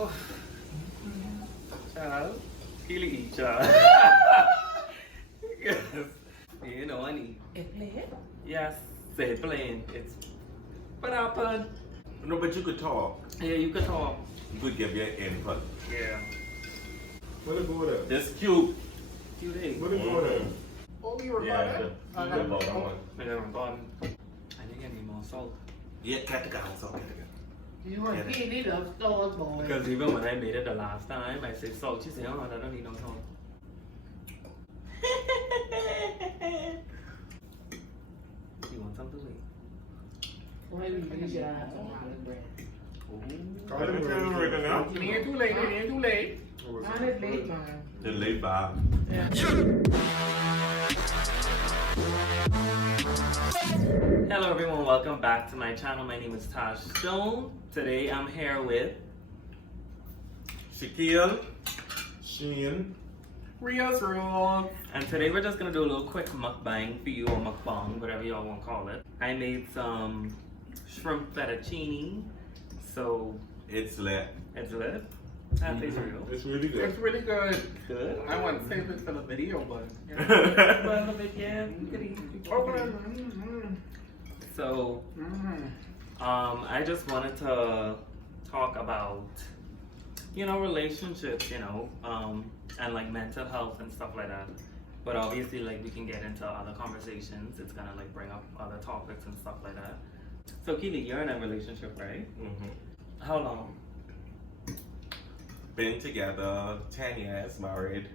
Oh, child, Keele eat, child. Yes. You know, I need. It played? Yes, say playing. It's what happened? No, but you could talk. Yeah, you could talk. You could give your input. Yeah. Where the go there? This cube. Cute egg. Where the go there? Oh, we were Yeah, recording? the bottom one. I never gone. I think I need more salt. Yeah, cat the guy, so cat the guy. You were feeding the stores, boy. Because even when I made it the last time, I said salt. She said, oh, I don't need no salt. You want something to eat? Why we use your ass on garlic bread? Garlic bread is right now. It ain't too late, it ain't too late. Man, it's late, man. The late bar. Yeah. Hello everyone, welcome back to my channel. My name is Taj Stone. Today I'm here with Keele. Shean. Ria's Rule. And today we're just gonna do a little quick mukbang for you, or mukbang, whatever y'all want to call it. I made some shrimp fettuccine, so It's lit. it's lit. That tastes real. It's really good. It's really good. Good. I want to save it for the video, but Well, but yeah, you could eat. So, I just wanted to talk about, relationships, and like mental health and stuff like that. But obviously, like, we can get into other conversations. It's gonna like bring up other topics and stuff like that. So, Keele, you're in a relationship, right? How long? Been together 10 years, married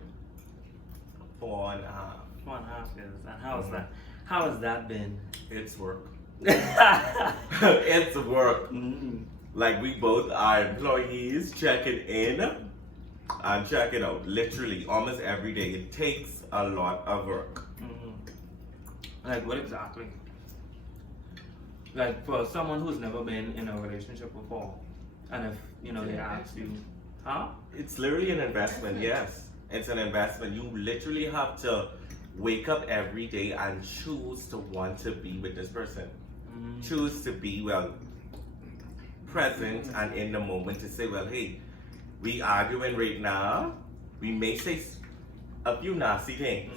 4.5. 1.5 years. And how's that? How has that been? It's work. It's work. Mm. Like we both are employees checking in and checking out literally almost every day. It takes a lot of work. Like what exactly? Like for someone who's never been in a relationship before, and if they ask you, huh? It's literally an investment, yes. It's an investment. You literally have to wake up every day and choose to want to be with this person. Choose to be, present and in the moment to say, hey, we arguing right now. We may say a few nasty things,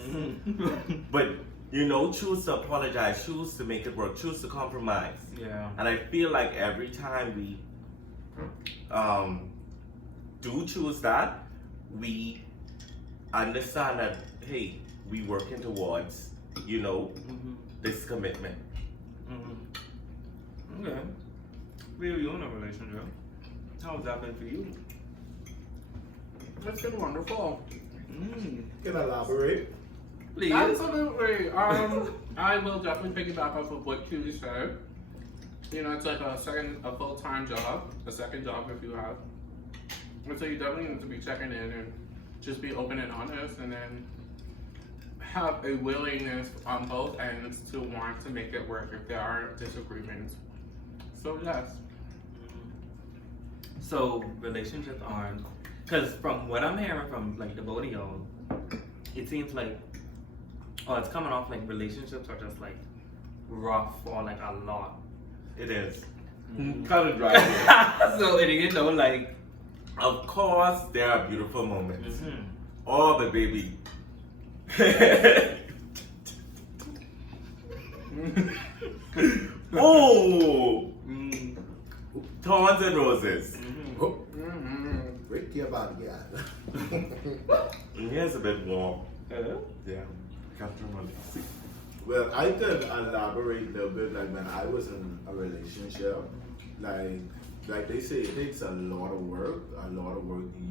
but choose to apologize, choose to make it work, choose to compromise. Yeah. And I feel like every time we do choose that, we understand that, hey, we working towards, this commitment. Okay. Where are you in a relationship? How's that been for you? it's been wonderful. Can I elaborate? Please. Absolutely. I will definitely piggyback off of what Keele said. It's like a full-time job, a second job if you have. And so you definitely need to be checking in and just be open and honest, and then have a willingness on both ends to want to make it work if there are disagreements. So yes. So relationships aren't, because from what I'm hearing from like the both of y'all, it seems like, it's coming off like relationships are just like rough or like a lot. It is. Mm. Kind of dry. So like. Of course, there are beautiful moments. Oh, but baby. Oh! Thorns and roses. Great care about the Here's a bit warm. Hello? Yeah. Captain Money. Well, I could elaborate a little bit. Like when I was in a relationship, like they say, it takes a lot of work.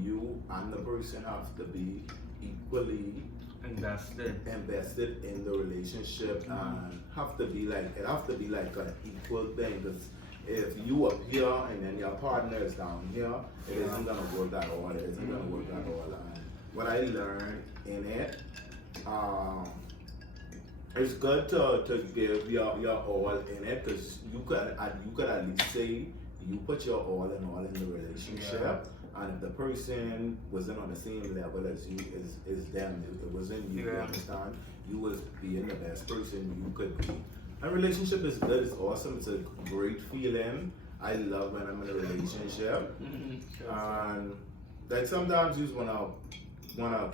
You and the person have to be equally invested in the relationship, and have to be like an equal thing. Because if you up here and then your partner is down here, it isn't gonna work at all. And what I learned in it, it's good to give your all in it, because you could at least say you put your all in the relationship, and if the person wasn't on the same level as you, is them. If it wasn't you, you understand? You was being the best person you could be. A relationship is good, it's awesome, it's a great feeling, I love when I'm in a relationship. Mm-hmm. And like sometimes you just wanna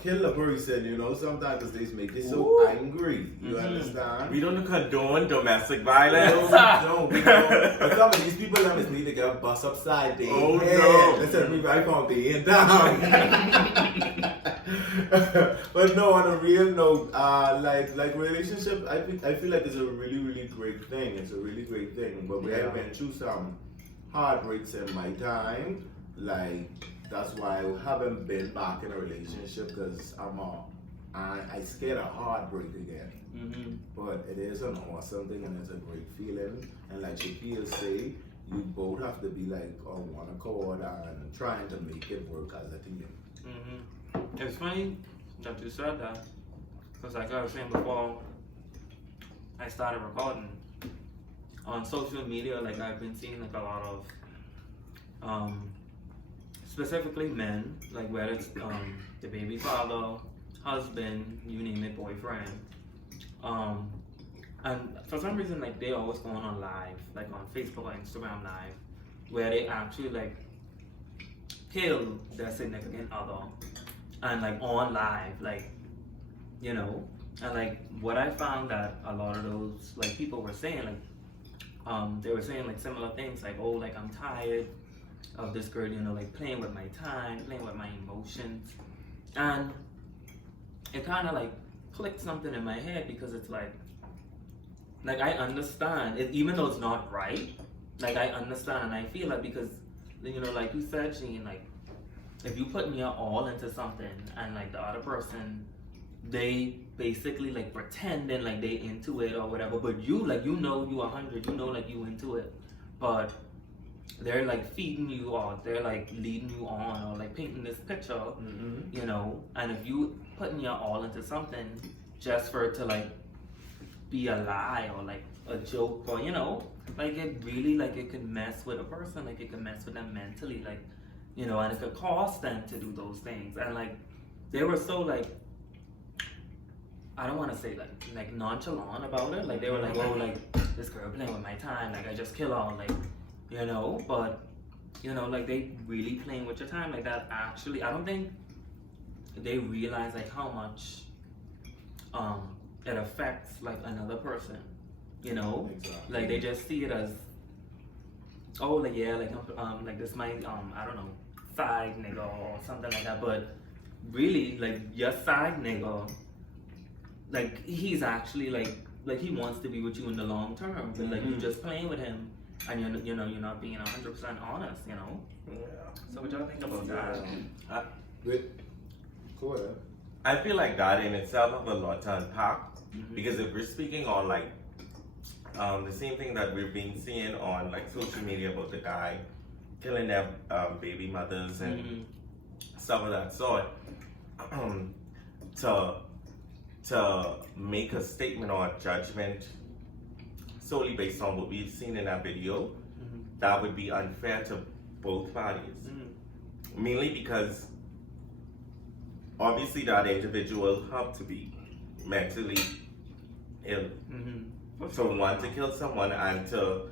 kill a person, you know, sometimes they just make you so Ooh. angry. You Mhm. understand? We don't condone domestic violence. No, we don't. But some of these people just need to get bust upside the Oh, head. no. Listen, we right from being down. But no, on a real note, like relationship, I feel like it's a really great thing. It's a really great thing. But we have been through some heartbreaks in my time. Like that's why I haven't been back in a relationship because I scared of heartbreak again. Mm-hmm. But it is an awesome thing and it's a great feeling. And like Keele say, you both have to be like on one accord and trying to make it work as a team. Mm-hmm. It's funny that you said that, because like I was saying before, I started recording on social media. Like I've been seeing like a lot of, specifically men, like whether it's the baby father, husband, you name it, boyfriend, and for some reason like they always going on live, like on Facebook or Instagram live, where they actually like kill their significant other and like on live, like, you know, and like what I found that a lot of those like people were saying, like they were saying like similar things, like, oh, like I'm tired of this girl, you know, like playing with my time, playing with my emotions. And it kind of like clicked something in my head, because it's like I understand it, even though it's not right, like I understand and I feel like, because, you know, like you said, Shean, like if you put your all into something and like the other person, they basically like pretending like they into it or whatever, but you, like, you know, you 100, you know, like you into it, but they're like feeding you or they're like leading you on or like painting this picture, you know, and if you putting your all into something just for it to like be a lie or like a joke, or, you know, like it really, like it could mess with a person, like it could mess with them mentally, like, you know, and it could cost them to do those things. And like they were so like, I don't want to say like nonchalant about it, like they were like, oh, like this girl playing with my time, like I just kill her, like, you know, but, you know, like they really playing with your time like that. Actually, I don't think they realize like how much it affects like another person, you know. Exactly. Like they just see it as, oh, like, yeah, like like this might I don't know, side nigga or something like that, but really like your side nigga, like he's actually like he wants to be with you in the long term, but like you just playing with him, and you're not being 100% honest, you know. Yeah. So what y'all think about that? Go ahead. I feel like that in itself have a lot to unpack, because if we're speaking on like the same thing that we've been seeing on like social media about the guy killing their baby mothers and stuff of that sort, to make a statement or a judgment solely based on what we've seen in that video, that would be unfair to both parties. Mainly because obviously that individual have to be mentally ill. So one to kill someone and to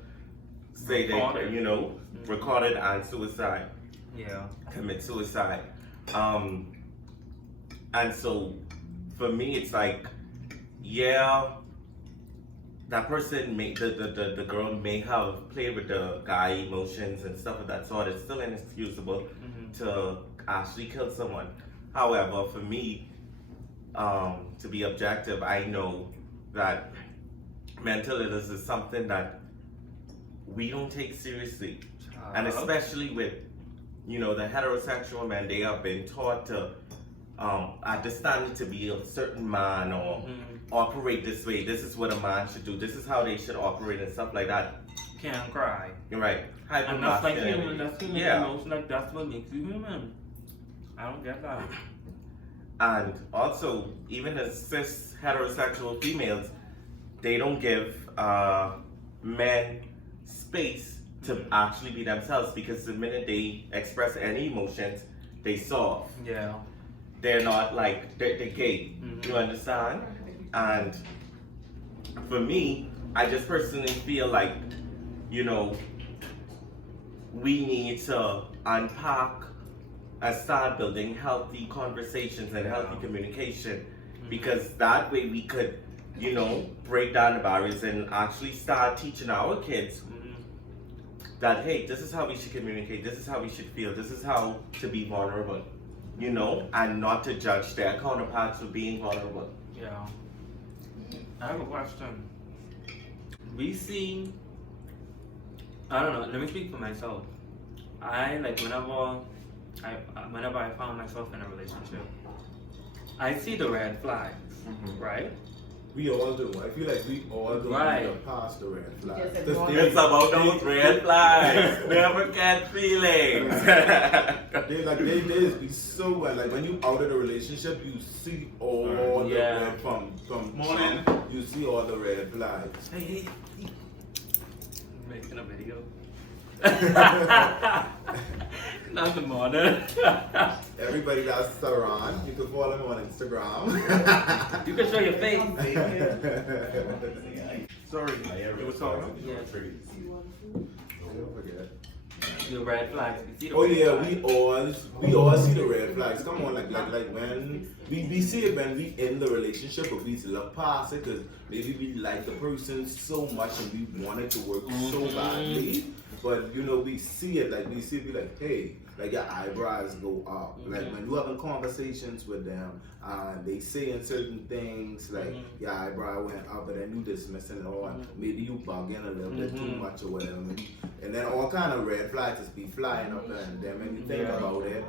say they, you know, recorded and suicide. Yeah. Commit suicide. And so for me it's like, yeah, that person may, the girl may have played with the guy emotions and stuff of that sort. It's still inexcusable to actually kill someone. However, for me, to be objective, I know that mental illness is something that we don't take seriously. And especially with, you know, the heterosexual men, they have been taught to understand to be a certain man or operate this way. This is what a man should do. This is how they should operate and stuff like that. Can't cry. You're right. And that's like Hypermasculinity. human. That's human. Yeah. Emotion. Like that's what makes you human. I don't get that. And also, even the cis heterosexual females, they don't give men space to actually be themselves, because the minute they express any emotions, they soft. Yeah. They're not like, they're gay. You understand? And for me, I just personally feel like, you know, we need to unpack and start building healthy conversations and healthy communication, because that way we could, you know, break down the barriers and actually start teaching our kids that, hey, this is how we should communicate, this is how we should feel, this is how to be vulnerable, you know, and not to judge their counterparts for being vulnerable. Yeah. I have a question. We see, I don't know, let me speak for myself. I like whenever I found myself in a relationship, I see the red flags, right? We all do. I feel like we all do Right. need to pass the red flag. Just 'Cause ignore they- It's about those red flags. Never catch feelings. They just be so like when you out of the relationship, you see all the Yeah. red from Morning. you see all the red flags. Hey, Making a video. Not the morning. Everybody that's Saran, you can follow him on Instagram. You can show your face. sorry, you were talking? Yes. Don't forget. The red flags. You see the Oh red yeah, flags. we all see the red flags. Come on, like when we see it when we in the relationship, but we look past it because maybe we like the person so much and we want it to work so badly. But you know, we see it be like, hey, like your eyebrows go up. Like when you having conversations with them, they saying certain things like your eyebrow went up, but then you dismissing it, or maybe you bugging a little bit too much or whatever. And then all kind of red flags just be flying up, and then when you think about it,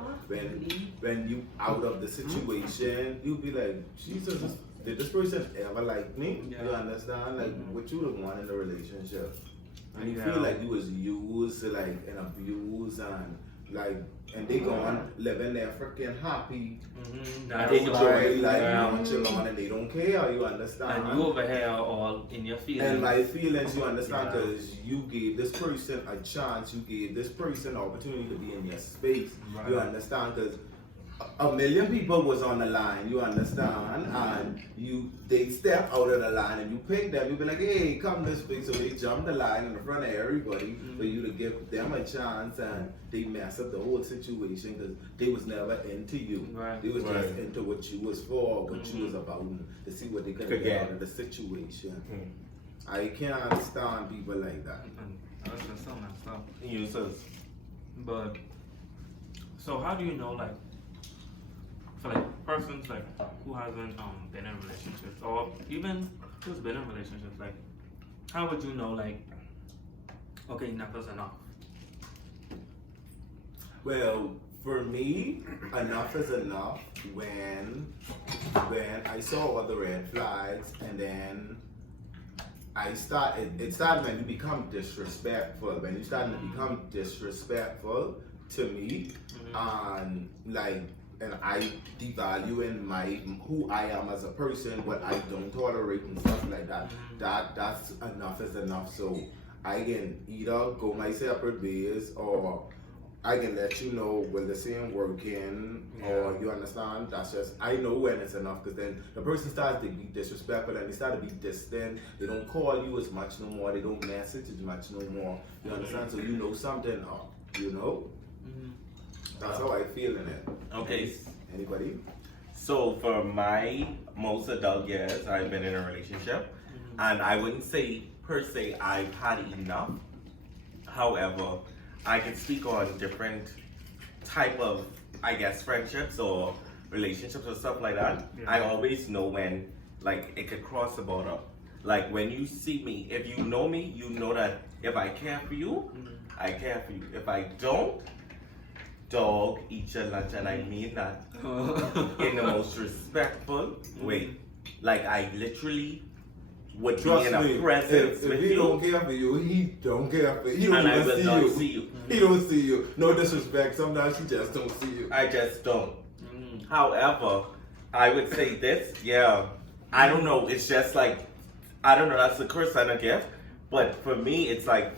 when you out of the situation, you be like, Jesus, did this person ever like me? Yeah. You understand? Like what you would want in a relationship. And you Yeah. feel like you was used, like, and abused, and they gone living their freaking happy, That's enjoy life, yeah. nonchalant, and they don't care. You understand? And you over here are all in your feelings. And my feelings, you understand, Yeah. because you gave this person a chance, you gave this person an opportunity to be in your space. You Right. understand? Because a million people was on the line, you understand? And they step out of the line and you pick them, you be like, hey, come this way. So they jump the line in front of everybody for you to give them a chance, and they mess up the whole situation because they was never into you. Right. They was Right. just into what you was for, what you was about, to see what they could get out of the situation. I can't stand people like that. That's just so messed up. Users. But so how do you know, like, for like persons like who hasn't been in relationships, or even who's been in relationships, like how would you know, like, okay, enough is enough? Well, for me, enough is enough when I saw all the red flags, and then it started when you become disrespectful. When you started to become disrespectful to me, and I devaluing who I am as a person, what I don't tolerate and stuff like that. That's enough is enough. So I can either go my separate ways, or I can let you know when this ain't working, or you understand. That's just, I know when it's enough, because then the person starts to be disrespectful and they start to be distant. They don't call you as much no more. They don't message as much no more. You understand? So you know something up. You know. That's how I feel in it. Okay. Anybody? So for my most adult years, I've been in a relationship, and I wouldn't say per se I've had enough. However, I can speak on different type of, I guess, friendships or relationships or stuff like that. Yeah. I always know when, like, it could cross the border. Like, when you see me, if you know me, you know that if I care for you, I care for you. If I don't, dog, eat your lunch, and I mean that in the most respectful way. Like, I literally would Trust be in a me, presence if with he you, don't care for you, he don't care for you. He don't and I even will see not you. see you. He don't see you. No disrespect. Sometimes he just don't see you. I just don't. However, I would say this, I don't know, it's just like, I don't know, that's the curse and a gift, but for me, it's like,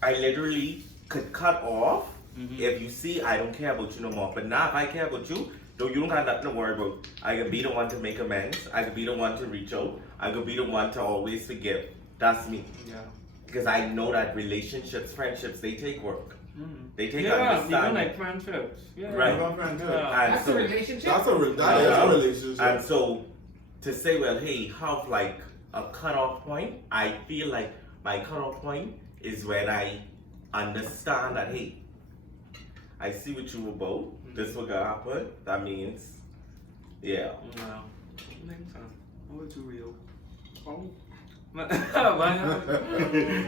I literally could cut off if you see I don't care about you no more. But now if I care about you, though you don't got nothing to worry about. I can be the one to make amends. I can be the one to reach out. I can be the one to always forgive. That's me. Yeah. because I know that relationships, friendships, they take work. They take Yeah, even understanding. like friendships. Yeah. Right. Yeah. And That's so, a relationship. That is a relationship. and so to say, well, hey, have like a cutoff point, I feel like my cutoff point is when I understand that, hey, I see what you about. This will gonna happen. That means, yeah. No. Makes sense. What would you real? Oh. Why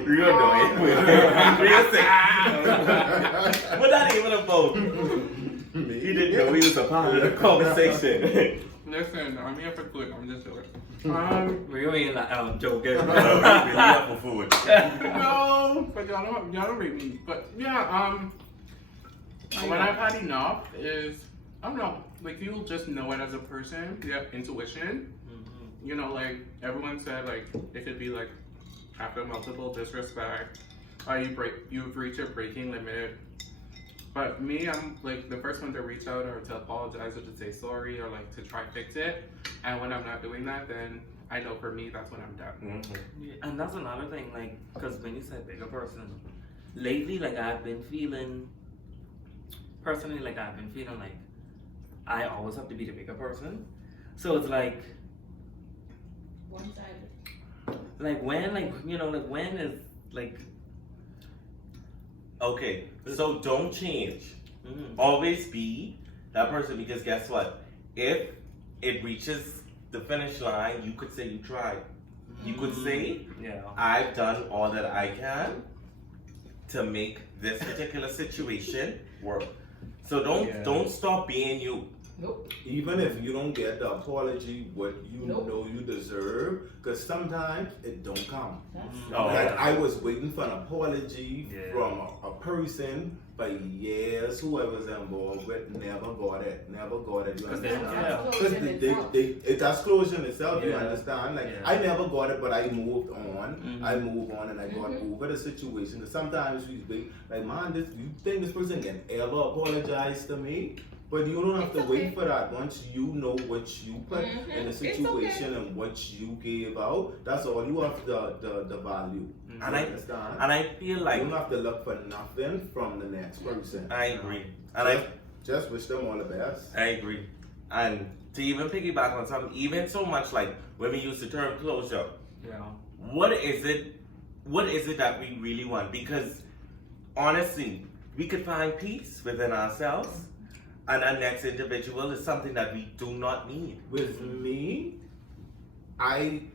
Real annoying. Real sick. What that even about? He didn't know he was a part of the conversation. Listen, I'm here for food. I'm just joking. We mean like joking. Really up for food. No, but y'all don't rate me. But yeah, what I've had enough is, I don't know, like you'll just know it as a person. You have intuition. You know, like everyone said, like it could be like after multiple disrespect, or you've reached your breaking limit. But me, I'm like the first one to reach out or to apologize or to say sorry or like to try fix it. And when I'm not doing that, then I know for me that's when I'm done. Yeah, and that's another thing, like, because when you said bigger person, lately, like, I've been feeling, personally, like, I've been feeling like I always have to be the bigger person. So it's like, One-sided. like, when, like, you know, like, when is, like, Okay, so don't change. mm, Always be that person, because guess what? If it reaches the finish line, you could say you tried. You could say, yeah. I've done all that I can to make this particular situation work. So Yeah. don't stop being you. Nope. Even if you don't get the apology what you Nope. know you deserve, because sometimes it don't come. That's Oh, Like yeah. I was waiting for an apology Yeah. from a person for years, whoever's involved with, never got it. You Because they don't understand? care. Because that's closure in itself, you Yeah. understand? Like Yeah. I never got it, but I moved on. Mhm. I moved on and I got over the situation. 'Cause sometimes we wait, like, man, you think this person can ever apologize to me? But you don't have It's to wait okay. for that. Once you know what you put in the It's okay. situation and what you gave out, that's all you have the value. Mhm. And You I understand? and I feel like you don't have to look for nothing from the next person. I agree. And Just wish them all the best. I agree. And to even piggyback on something, even so much like when we use the term closure, Yeah. what is it that we really want? Because honestly, we could find peace within ourselves, and our next individual is something that we do not need. With me, I'm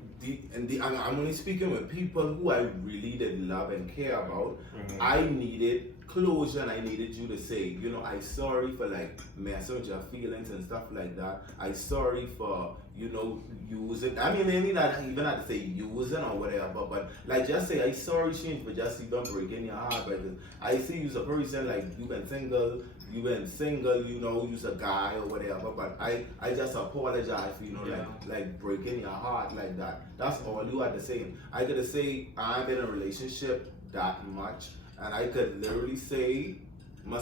only speaking with people who I really did love and care about. I needed closure and I needed you to say, you know, I'm sorry for like messing with your feelings and stuff like that. I'm sorry for, you know, using, I mean, maybe not even have to say using or whatever, but like just say, I'm sorry, Shean, for just even breaking your heart. But I see you as a person, like you've been single, you know, you're a guy or whatever, but I just apologize for, you know, Yeah. like breaking your heart like that. That's all you had to say. I could say I'm in a relationship that much, and I could literally say,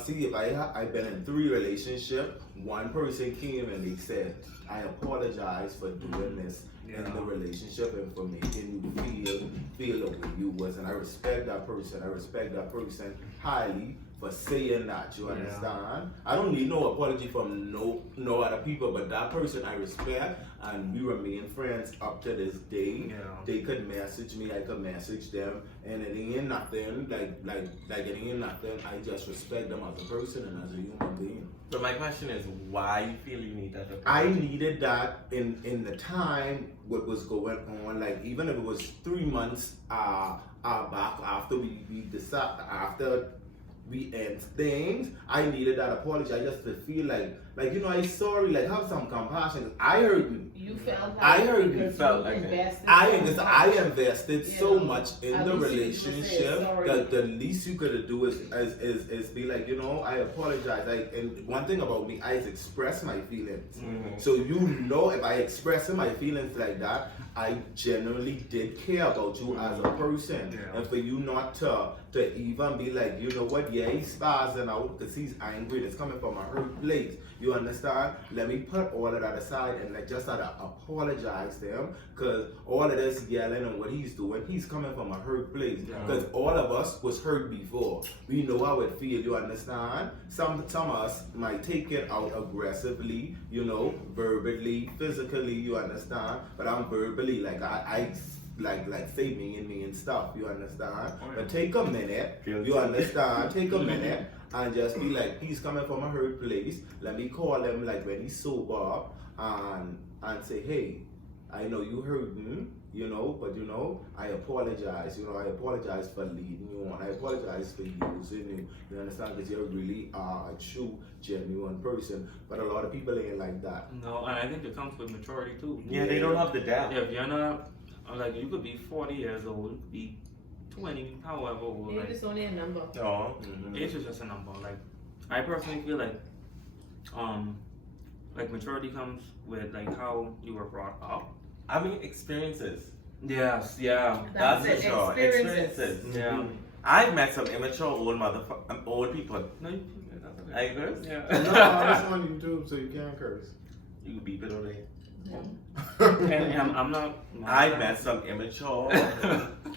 see, if I've been in 3 relationships, one person came and they said, I apologize for doing this in the relationship and for making you feel the way you was, and I respect that person highly for saying that, you understand? I don't need no apology from no other people, but that person I respect, and we remain friends up to this day. Yeah. They could message me, I could message them, and it ain't nothing, like it ain't nothing. I just respect them as a person and as a human being. But my question is, why you feel you need that I apology? needed that in the time what was going on, like even if it was 3 months back after we decided, after we end things, I needed that apology. I just to feel like you know, I'm sorry, like have some compassion. I heard you. You felt like I heard you because felt you like it. invested so I much. invested You so know, much in at the least you just say relationship sorry. that the least you could do is be like, you know, I apologize. And one thing about me, I express my feelings. So you know, if I express my feelings like that, I genuinely did care about you as a person. Yeah. And for you not to even be like, you know what, yeah, he's spazzing out because he's angry. It's coming from a hurt place. You understand? Let me put all of that aside and like just apologize to him, because all of this yelling and what he's doing, he's coming from a hurt place. Because all of us was hurt before. We know how it feels, you understand? Some of us might take it out aggressively, you know, verbally, physically, you understand? But I'm verbally, like I say me and stuff, you understand? But take a minute, you understand? Take a minute and just be like, he's coming from a hurt place. Let me call him like when he's sober and say, hey, I know you hurting, you know, but you know, I apologize, you know, I apologize for leading you on, I apologize for using you, you understand, because you really are a true, genuine person, but a lot of people ain't like that. No, and I think it comes with maturity too. Yeah, they don't have the depth. If you're not, like, you could be 40 years old, be 20, however old. Age is only a number. Oh. Age is just a number. Like, I personally feel like maturity comes with like how you were brought up. I mean, experiences. Yes, yeah. That's it, for sure. Experiences. Yeah. I've met some immature old people. No, you I curse? Yeah. No, I'm on YouTube, so you can't curse. You can beep it on there. And I'm not. I've met some immature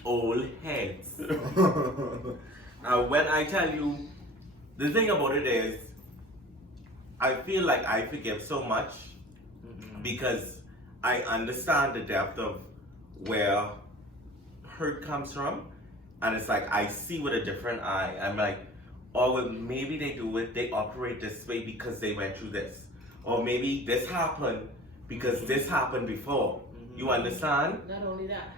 old heads. When I tell you, the thing about it is, I feel like I forgive so much because I understand the depth of where hurt comes from, and it's like I see with a different eye. I'm like, oh, well, maybe they operate this way because they went through this, or maybe this happened because this happened before. You understand? Not only that,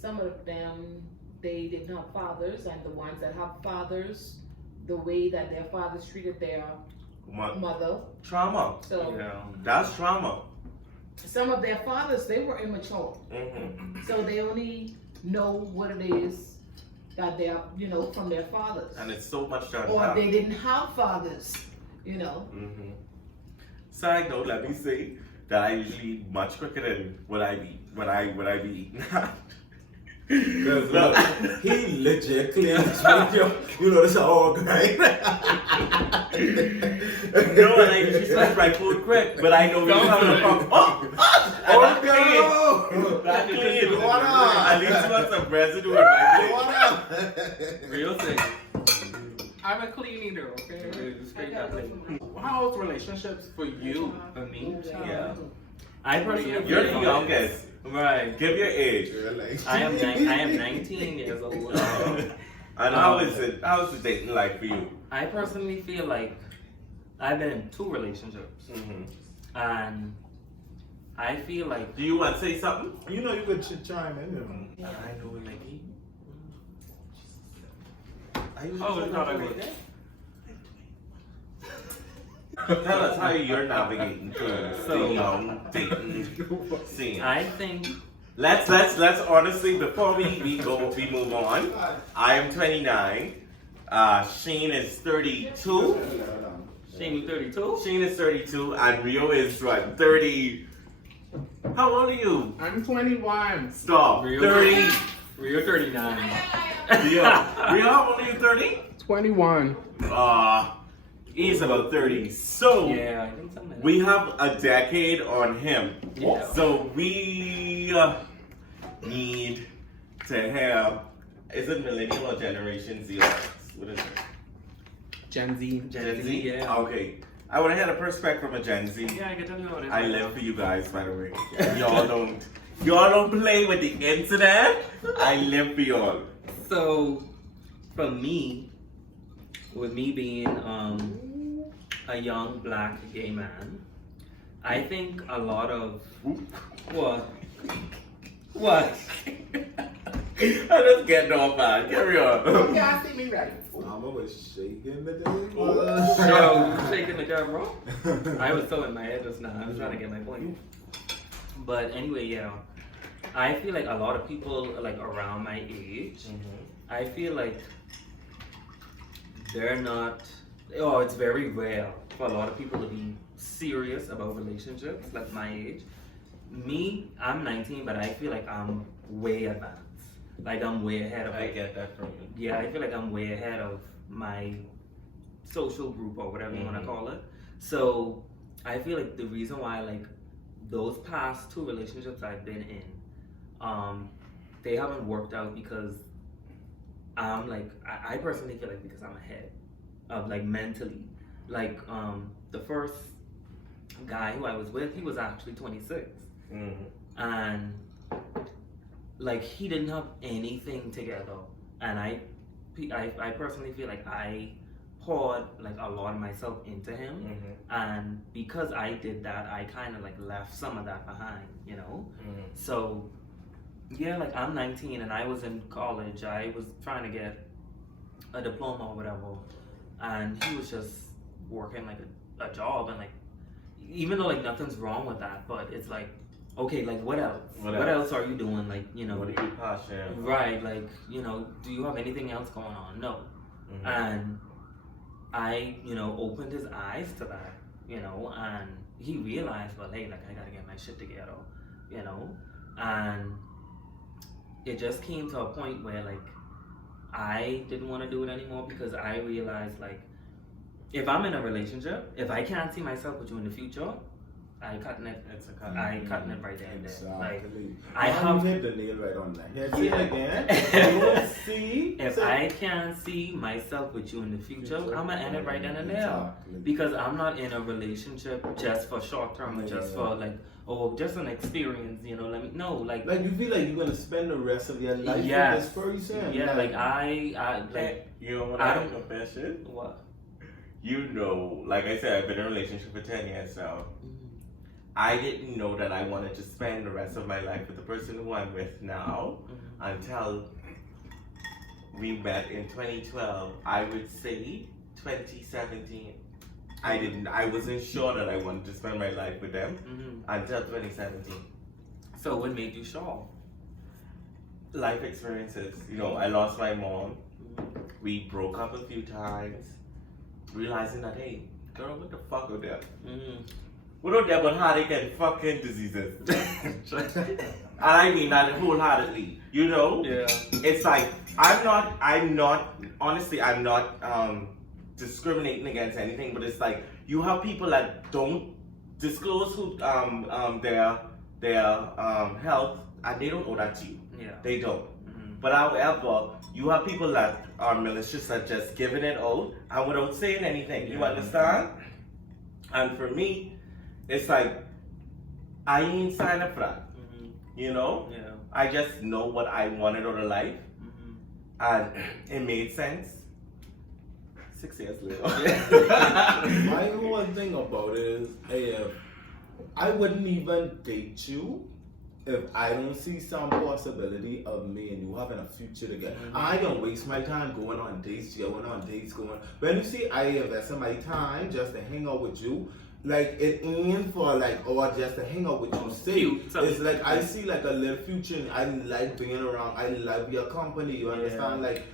some of them, they didn't have fathers, and the ones that have fathers, the way that their fathers treated their mother. Trauma. So Yeah. That's trauma. some of their fathers, they were immature. So they only know what it is that they are, you know, from their fathers. And it's so much to Or unpack. they didn't have fathers, you know. Side note, let me say that I usually eat much quicker than what I be eating. Because look, he legit cleans you know, this all right. No, and I usually slice my food quick, but I know we're coming from. That's clean. At least you want some residue in my plate. Real thing. I'm a clean eater, okay? Straight that thing. How's relationships for you? For me, Yeah. I personally You're the feel like- youngest. Right. Give your age. I am 19 years old. And how is the dating like for you? I personally feel like I've been in 2 relationships, and I feel like. Do you want to say something? You know, you could chime in. You know. I know it, Maggie. Oh, it's not like Tell us how you're navigating through the dating scene. I think. Let's honestly, before we move on. I am 29. Shean is 32. Shane, you 32? Shean is 32, and Rio is what, 30. How old are you? I'm 21. Stop. Rio 30. Rio 39. Rio, how old are you? 30? 21. He's about 30. So Yeah, I think something like that. we have a decade on him. Yeah. So we need to have. Is it millennial or Generation Z? What is it? Gen Z. Gen Z, yeah. Okay. I would have had a perspective from a Gen Z. Yeah, I can tell you what it is. I live for you guys, by the way. Y'all don't play with the internet. I live for y'all. So, for me, with me being a young black gay man, I think a lot of what? I'm just getting off, man. Carry on. Yeah, I see me ready. Mama was shaking the day. Yo, you shaking the camera? I was so in my head just now. I was trying to get my point. But anyway, yeah. I feel like a lot of people like around my age, I feel like they're not, it's very rare for a lot of people to be serious about relationships like my age. Me, I'm 19, but I feel like I'm way advanced. Like I'm way ahead of I get that from you. Yeah, I feel like I'm way ahead of my social group or whatever you want to call it. So I feel like the reason why like those past 2 relationships I've been in, they haven't worked out because I'm like I personally feel like because I'm ahead of like mentally. Like the first guy who I was with, he was actually 26. And like he didn't have anything together, and I personally feel like I poured like a lot of myself into him, and because I did that, I kind of like left some of that behind, you know. So yeah, like I'm 19 and I was in college. I was trying to get a diploma or whatever, and he was just working like a job, and like even though like nothing's wrong with that, but it's like, okay, like what else? What else are you doing? Like, you know, What are you passionate about? right? Like, you know, do you have anything else going on? No. And I, you know, opened his eyes to that, you know, and he realized, well, hey, like I gotta get my shit together, you know, and it just came to a point where like I didn't want to do it anymore because I realized like if I'm in a relationship, if I can't see myself with you in the future, I cutting it. It's a cut. I cutting it right there and there. Like Exactly. I You have. hit the nail right on that. Hit it Yeah. again. You will see. If I can't see myself with you in the future, I'm gonna end it right then and there. Exactly. Because I'm not in a relationship just for short term or just for like, oh, just an experience, you know. Like Like you feel like you're gonna spend the rest of your life Yes. with this person. yeah, like I like You know what I I don't- confession? what? You know, like I said, I've been in a relationship for 10 years now. I didn't know that I wanted to spend the rest of my life with the person who I'm with now until we met in 2012. I would say 2017. I wasn't sure that I wanted to spend my life with them until 2017. So what made you sure? Life experiences. You know, I lost my mom. We broke up a few times. Realizing that, hey, girl, what the fuck are there? We don't care about how they get fucking diseases. And I mean that wholeheartedly. You know? Yeah. It's like, I'm not, honestly, I'm not discriminating against anything, but it's like, you have people that don't disclose who, their health, and they don't owe that to you. Yeah. They don't. But however, you have people that are malicious that just giving it out and without saying anything. You understand? And for me, it's like I ain't signed up for that. You know? Yeah. I just know what I wanted out of life, and it made sense. 6 years later. My whole thing about it is, if I wouldn't even date you if I don't see some possibility of me and you having a future together. I don't waste my time going on dates, when you see I invest in my time just to hang out with you, like it ain't for like, or just to hang out with you Cute. it's like I see like a little future and I like being around, I love your company, you understand? Like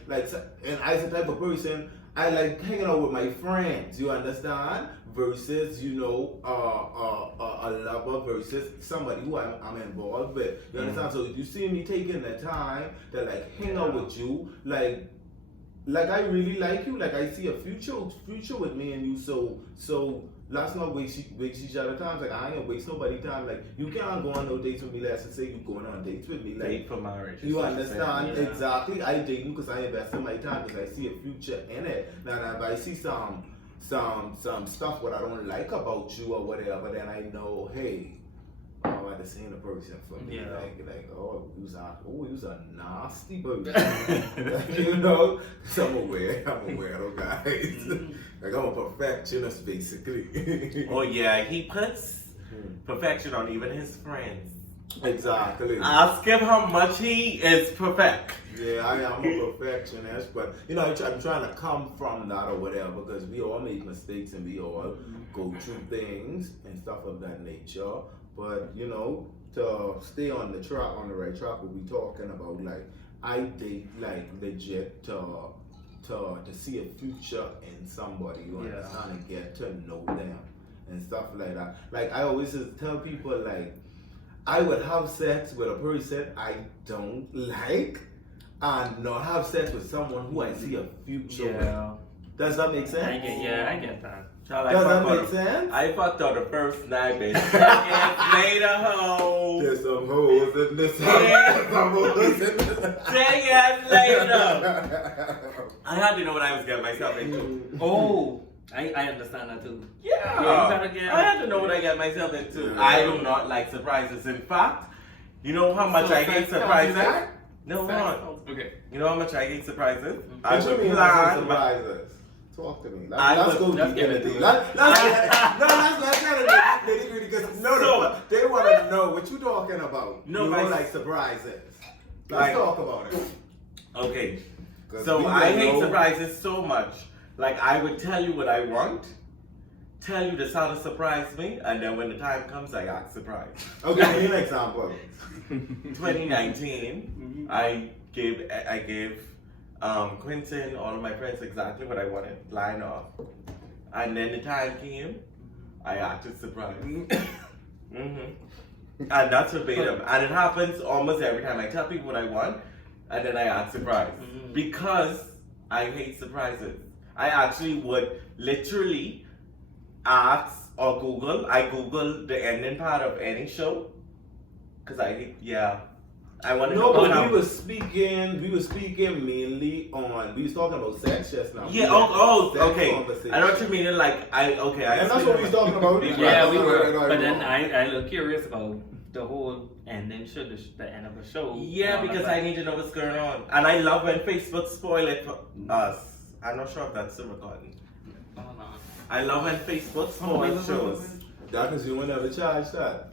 and I the type of person I like hanging out with my friends, you understand? Versus, you know, a lover versus somebody who I'm involved with. You understand? So if you see me taking the time to like hang out with you, like I really like you, like I see a future with me and you. So let's not waste each other time. Like I ain't gonna waste nobody time. Like you can't go on no dates with me. Let's just say you going on dates with me. Like Date for marriage. you understand? Yeah. Exactly. I date you because I invest in my time because I see a future in it. Now if I see some stuff what I don't like about you or whatever, then I know, hey, oh, I just ain't a person for me. Yeah. Like oh, you was a nasty person. You know? So I'm aware though, guys. Like I'm a perfectionist basically. Oh yeah, he puts perfection on even his friends. Exactly. Ask him how much he is perfect. Yeah, I am a perfectionist, but you know, I'm trying to come from that or whatever because we all make mistakes and we all go through things and stuff of that nature. But you know, to stay on the right track, what we talking about, like I date like legit to see a future in somebody, you understand, and get to know them and stuff like that. Like I always just tell people, like I would have sex with a person I don't like and not have sex with someone who I see a future with. Does that make sense? I get that. Child, I Does that fucked make out- sense? I fucked out the first night, bitch. 10 years later, ho. There's some hoes in this Yeah. house. There's some hoes in this 10 years later. I had to know what I was getting myself into. Oh, I understand that too. Yeah. Yeah, you gotta get- I had to know what I got myself into. Yeah. I do not like surprises. In fact, you know how much So I hate sex tells you surprises? that? No, Sex what? tells- Okay. You know how much I hate surprises? I What you would mean plan. surprises? Talk to me. I Let's go would- let's deep get into into it. it. Let's get into it because they want to know what you talking about. No, you my- don't like surprises. Let's Like- talk about it. Okay. 'Cause So we I don't hate know- surprises so much. Like I would tell you what I want, tell you this how to surprise me, and then when the time comes, I act surprised. Okay, give me an example. 2019, I gave Quentin, all of my friends exactly what I wanted, line off. And then the time came, I acted surprised. And that's verbatim. And it happens almost every time I tell people what I want, and then I act surprised. Because I hate surprises. I actually would literally ask or Google. I Google the ending part of any show. Because I hate, I want to No, know but how. we were speaking mainly on, we was talking about sex just now. Yeah, Sex okay. conversation. I know what you mean. Like, I And that's what we was talking about. Yeah, we Right, were. right, But then right. I look curious about the whole ending, the end of the show. Yeah, because I need to know what's going on. And I love when Facebook spoil it for us. I'm not sure if that's still recording. I love when Facebook spoils shows. That because you will never charge that.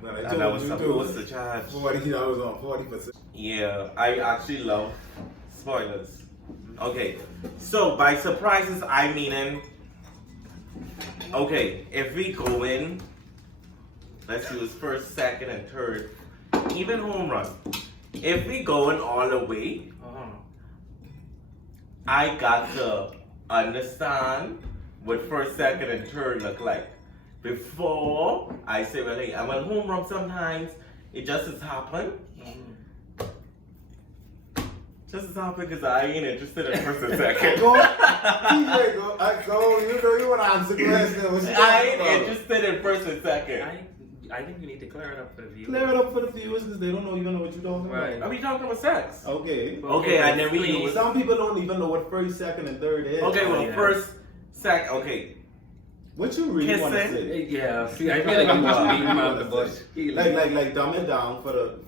When I And I was told supposed you to charge. $40 on 40%. Yeah, I actually love spoilers. Okay, so by surprises, I mean, okay, if we go in, let's use first, second, and third, even home run. If we going all the way, I got to understand what first, second, and third look like before I say, well, hey, and when home run sometimes it just has happened. Just as happened because I ain't interested in first and second. Go, TJ, go. You know you want to answer questions. What you I talking ain't about? interested in first and second. I think you need to clear it up for the viewers. Clear it up for the viewers because they don't know even know what you're talking Right. Are we talking about sex? about. Okay. Okay, and then we please. use. Some people don't even know what first, second, and third is. Okay, well, Yeah. first, second, okay. What you really want to Kissing. say? Yeah, see, I feel like you just beating him out the bush. Like dumb it down for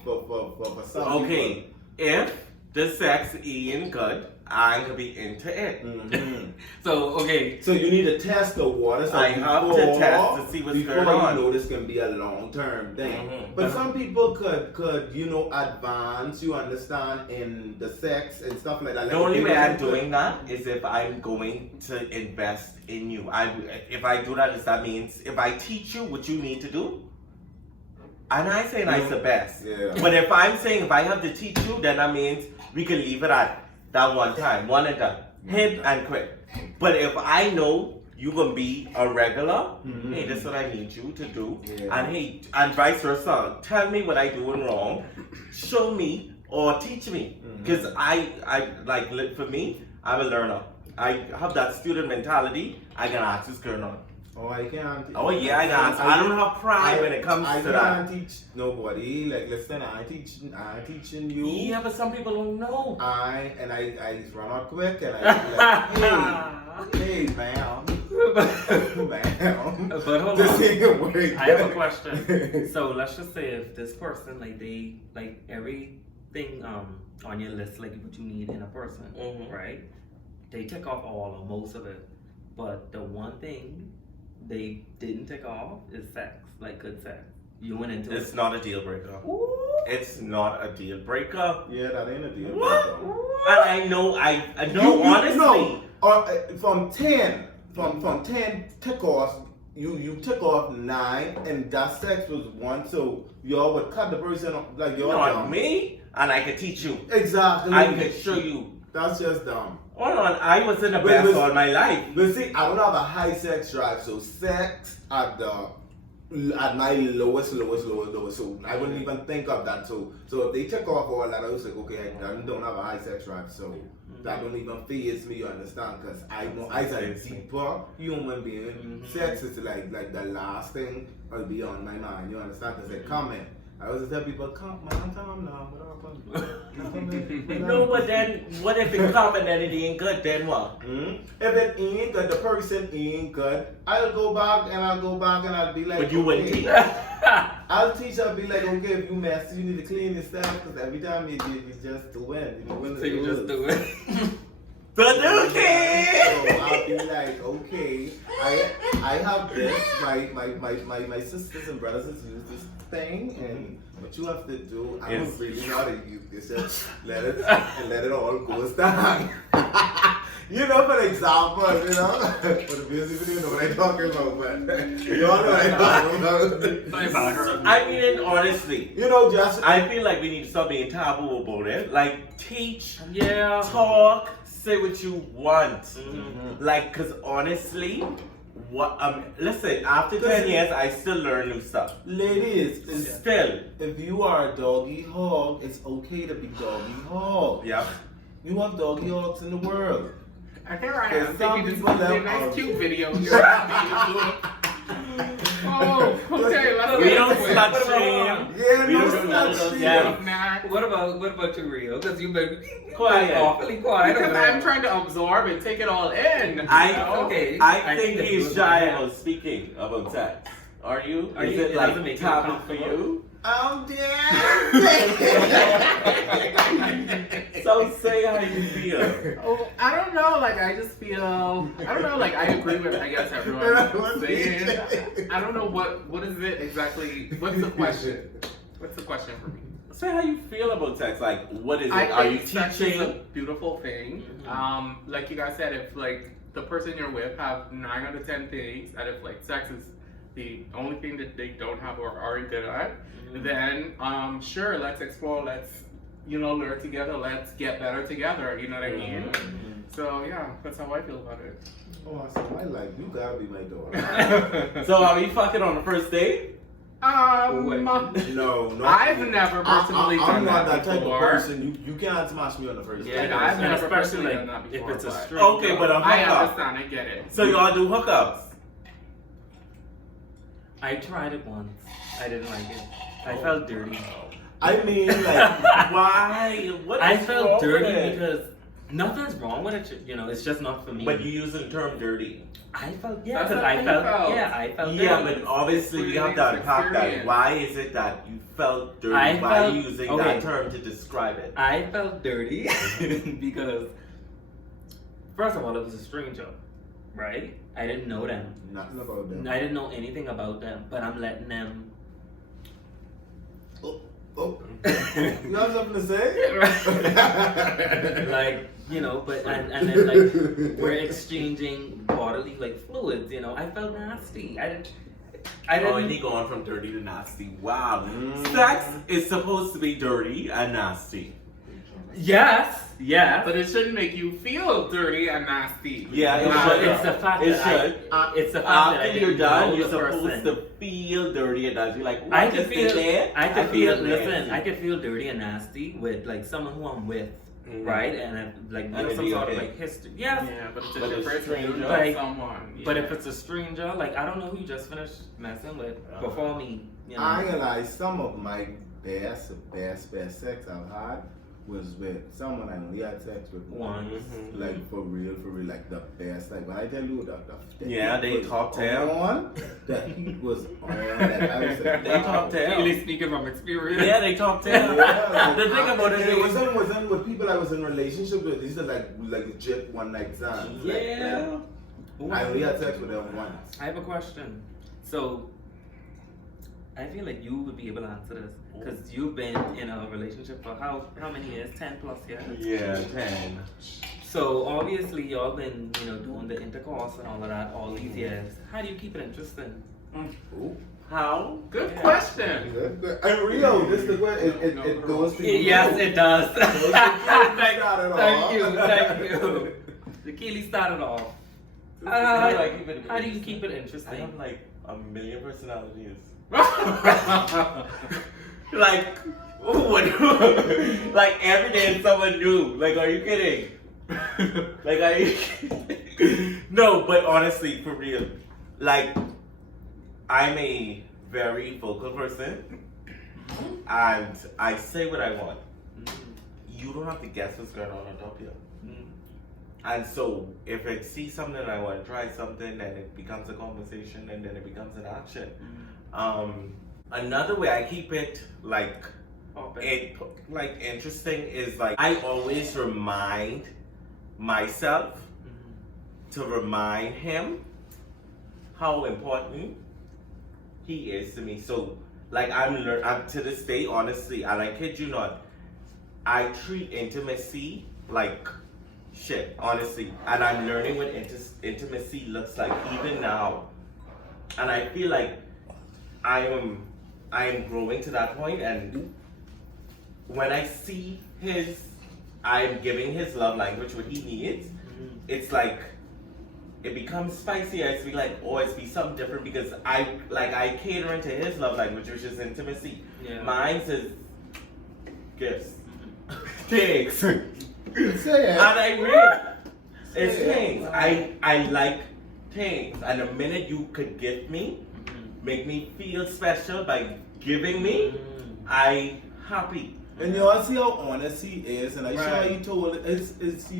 some Okay, if the sex ain't good, I could be into it. Mhm. So, okay. So you need to test the water. So I have to test to see what's before going on. you know this can be a long-term thing. Mhm. But some people could advance. You understand in the sex and stuff like that. Like The only if way they I'm listen to- doing that is if I'm going to invest in you. If I do that, that means if I teach you what you need to do, and I say it's the best. Yeah. But if I'm saying if I have to teach you, then that means we can leave it at that one time, one and done, hit and quit. But if I know you're gonna be a regular, Mhm. hey, this is what I need you to do, Yeah. and hey, and vice versa. Tell me what I doing wrong, show me or teach me, Mhm. because I like for me, I'm a learner. I have that student mentality. I can ask what's going on. Oh, I can't. Oh yeah, I can ask. I don't have pride when it comes I to that. can't teach nobody. Like, listen, I teaching you. Yeah, but some people don't know. I run out quick and I be like, hey, ma'am, ma'am. But hold This on. ain't gonna work. I have a question. So let's just say if this person, like everything on your list, like what you need in a person, Mhm. right? They tick off all or most of it, but the one thing they didn't tick off is sex, like good sex. You went into It's it. not a deal breaker. It's not a deal breaker. Yeah, that ain't a deal. What? breaker. And I know, honestly. No, from 10 tick offs, you tick off 9, and that sex was 1, so y'all would cut the person off, like y'all Not dumb. me, and I can teach you. Exactly. I can show you. That's just dumb. Hold on, I was in the But- best but- all my life. But see, I don't have a high sex drive, so sex at my lowest. So I wouldn't even think of that. So if they took off all that, I was like, okay, I don't have a high sex drive, so That don't even faze me, you understand? Because I know as a deeper human being, sex is like the last thing will be on my mind, you understand? Because they comment. I always tell people, come now, No, but then what if it come and then it ain't good? Then what? If it ain't good, the person ain't good, I'll go back and I'll be like, But you wouldn't teach. I'll teach. I'll be like, okay, if you mess, you need to clean this stuff because every time you just to win. So you just do it. The new kid. So I'll be like, okay, I have this. My sisters and brothers use this thing, and what you have to do, I don't really know how to use this. Just let it all go down. You know, for example, for the music video, you know what I'm talking about, but you all know what I'm talking about. I mean, and honestly, just I feel like we need to stop being taboo about it. Like, teach, Yeah. talk, say what you want. Like, cause honestly, listen, after 10 years, I still learn new stuff. ladies, Still. if you are a doggy hog, it's okay to be doggy hog. Yeah. You have doggy hogs in the world. And here I am Some thinking this people is a have- nice cute video here. Oh, okay, let's We get don't into it. slut shame. Yeah, We no don't do none of slut those. shame. Yeah. What about you, Rio? Because you've been Quiet. awfully quiet. Because over I'm there. trying to absorb and take it all in. Okay. I think that he's you- shy about speaking about sex. Are you? Are Is you- it it like doesn't make you taboo for uncomfortable? you? I'm dead. So say how you feel. Oh, I don't know, like I just feel, I don't know, like I agree with, I guess everyone saying, I don't know what is it exactly, what's the question? What's the question for me? Say how you feel about sex. Like, what is it? I Are you think sex is a teaching? beautiful thing. Like you guys said, if like the person you're with have 9 out of 10 things, and if like sex is the only thing that they don't have or aren't good at, then sure, let's explore, let's learn together, let's get better together, you know what I mean? So yeah, that's how I feel about it. Oh, so my life, you gotta be my daughter. So are we fucking on the first date? No. I've never personally I'm done not that that type of before. person. You can't smash me on the first Yeah, date. I've and never especially personally like, done that if before, it's a but- stranger. Okay, but a I hookup. understand, I get it. So y'all do hookups? I tried it once. I didn't like it. I felt dirty. I mean, like, Why? What I is wrong felt with dirty it? because nothing's wrong with it. It's just not for me. But you use the term dirty. I felt That's because what I you felt felt. I felt Yeah, dirty. but obviously we have to unpack that. Why is it that you felt dirty? I Why are felt- you using okay. that term to describe it? I felt dirty because first of all, it was a stranger, right? I didn't know them. nothing about them. I didn't know anything about them, but I'm letting them. Oh, you have something to say? Like, but and then like we're exchanging bodily like fluids. I felt nasty. I didn't. Oh, and he going from dirty to nasty. Wow. Sex is supposed to be dirty and nasty. Yes. But it shouldn't make you feel dirty and nasty. Yeah, it But should. it's the fact It that should. it's the fact that I After didn't you're done, know you're the supposed person. to feel dirty and nasty. Like, what I could is feel. there? I could feel. nasty. Listen, I could feel dirty and nasty with like someone who I'm with, right? And like And it'd some be sort of okay. like history. Yes. Yeah, but it's a But it's difference when you stranger. know Like, someone. But yeah. if it's a stranger, like I don't know who you just finished messing with before me. I ain't gonna lie, some of my best sex I've had was with someone I only had sex with once. Mhm. Like for real, like the best. Like when I tell you the Yeah, heat they was top tail. on, the heat was on. That I was like, They wow. top tail. Really speaking from experience. Yeah, they top Yeah, 10. like, The thing about it it is- wasn't with people I was in relationship with. These are like legit one night stands. Like, Yeah. I only had sex with them once. I have a question. So, I feel like you would be able to answer this because you've been in a relationship for how many years? 10 plus years. Yeah, 10. So obviously y'all been doing the intercourse and all of that all these years. How do you keep it interesting? Ooh. How? Good Yeah. question. Good, good. And Rio, this is what it goes to you. Yes, it does. Thank Thank you. The Keele started off. How do I keep it How do you keep it I interesting? have like a million personalities. Like, like every day is someone new. Like, are you kidding? Like no, but honestly, for real, like I'm a very vocal person, and I say what I want. You don't have to guess what's going on top here. And so, if I see something and I want to try something, then it becomes a conversation, and then it becomes an action. Another way I keep it like interesting is like I always remind myself to remind him how important he is to me. So like I'm to this day, honestly, and I kid you not, I treat intimacy like shit, honestly, and I'm learning what intimacy looks like even now, and I feel like I am growing to that point, and when I see I'm giving his love language what he needs, it's like it becomes spicy. It's be like, oh, it's be something different because I cater into his love language, which is intimacy. Yeah. Mine is gifts, things. Say it. And I really, it's things. I like things, and the minute you could give me, make me feel special by giving me, I happy. And you all see how honest he is, and I'm sure Right. he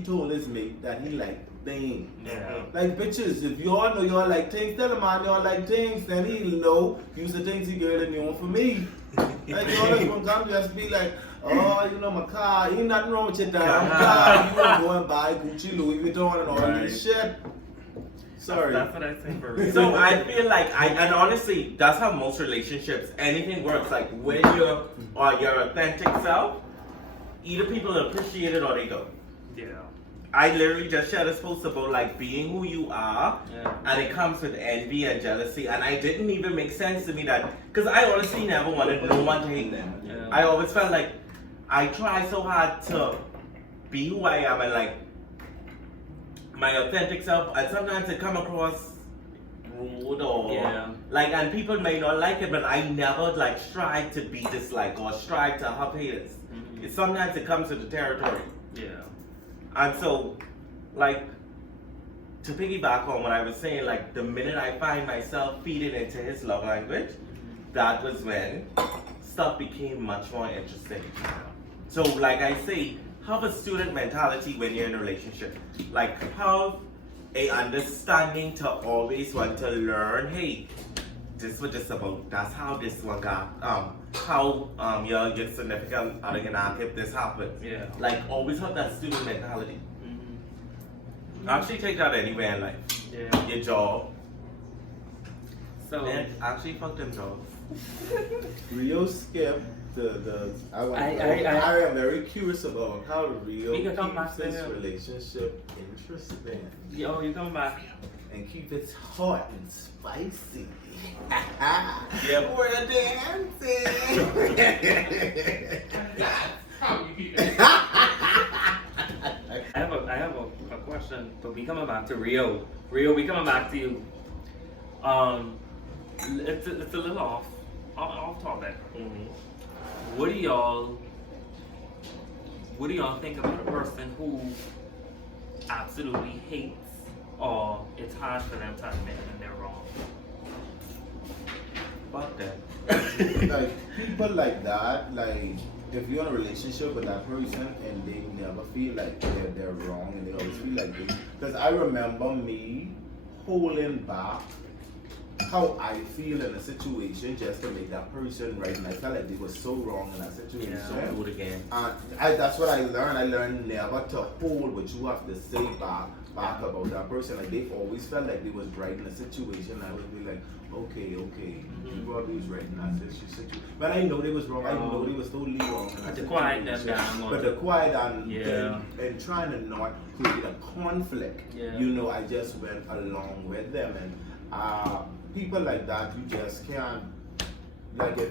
told his mate that he liked things. Yeah. Like bitches, if you all know y'all like things, tell a man y'all like things, then he'll know use the things he girl and you want for me. Like y'all just gonna come just be like, oh, you know my car, ain't nothing wrong with your damn car. You wanna go and buy Gucci, Louis Vuitton and all this shit. Sorry. That's what I say for real. So I feel like and honestly, that's how most relationships, anything works. Like when you're your authentic self, either people appreciate it or they don't. Yeah. I literally just shared a post about like being who you are, and it comes with envy and jealousy, and I didn't even make sense to me that, because I honestly never wanted no one to hate them. Yeah. I always felt like I try so hard to be who I am and like my authentic self, and sometimes it come across rude or like, and people may not like it, but I never like strive to be disliked or strive to have haters. Sometimes it comes with the territory. Yeah. And so, like, to piggyback on what I was saying, like, the minute I find myself feeding into his love language, that was when stuff became much more interesting. So, like I say, have a student mentality when you're in a relationship. Like, have a understanding to always want to learn, hey, this is what this about. That's how this one got, how your significant other can act if this happens. Yeah. Like, always have that student mentality. Actually take that anywhere in life. Yeah. Your job. So Man, actually fuck them jobs. Rio skip I am very curious about how Rio We can come back keeps to this him. relationship interesting yo, you come back. and keep it hot and spicy. Yep. We're dancing. How you keep it? I have a question, but we coming back to Rio. Rio, we coming back to you. It's a little off topic. What do y'all think about a person who absolutely hates, or it's hard for them to admit when they're wrong? Fuck them. Like people like that, like if you're in a relationship with that person and they never feel like they're wrong and they always feel like this, because I remember me holding back how I feel in a situation just to make that person right, and I felt like they were so wrong in that situation. Don't do it again. That's what I learned. I learned never to hold what you have to say back about that person. Like they've always felt like they was right in a situation. I would be like, okay, you probably was right in that situation. But I know they was wrong. I know they was totally wrong. But the quiet them down. But the quiet and trying to not create a conflict. Yeah. You know, I just went along with them, and people like that, you just can't, like if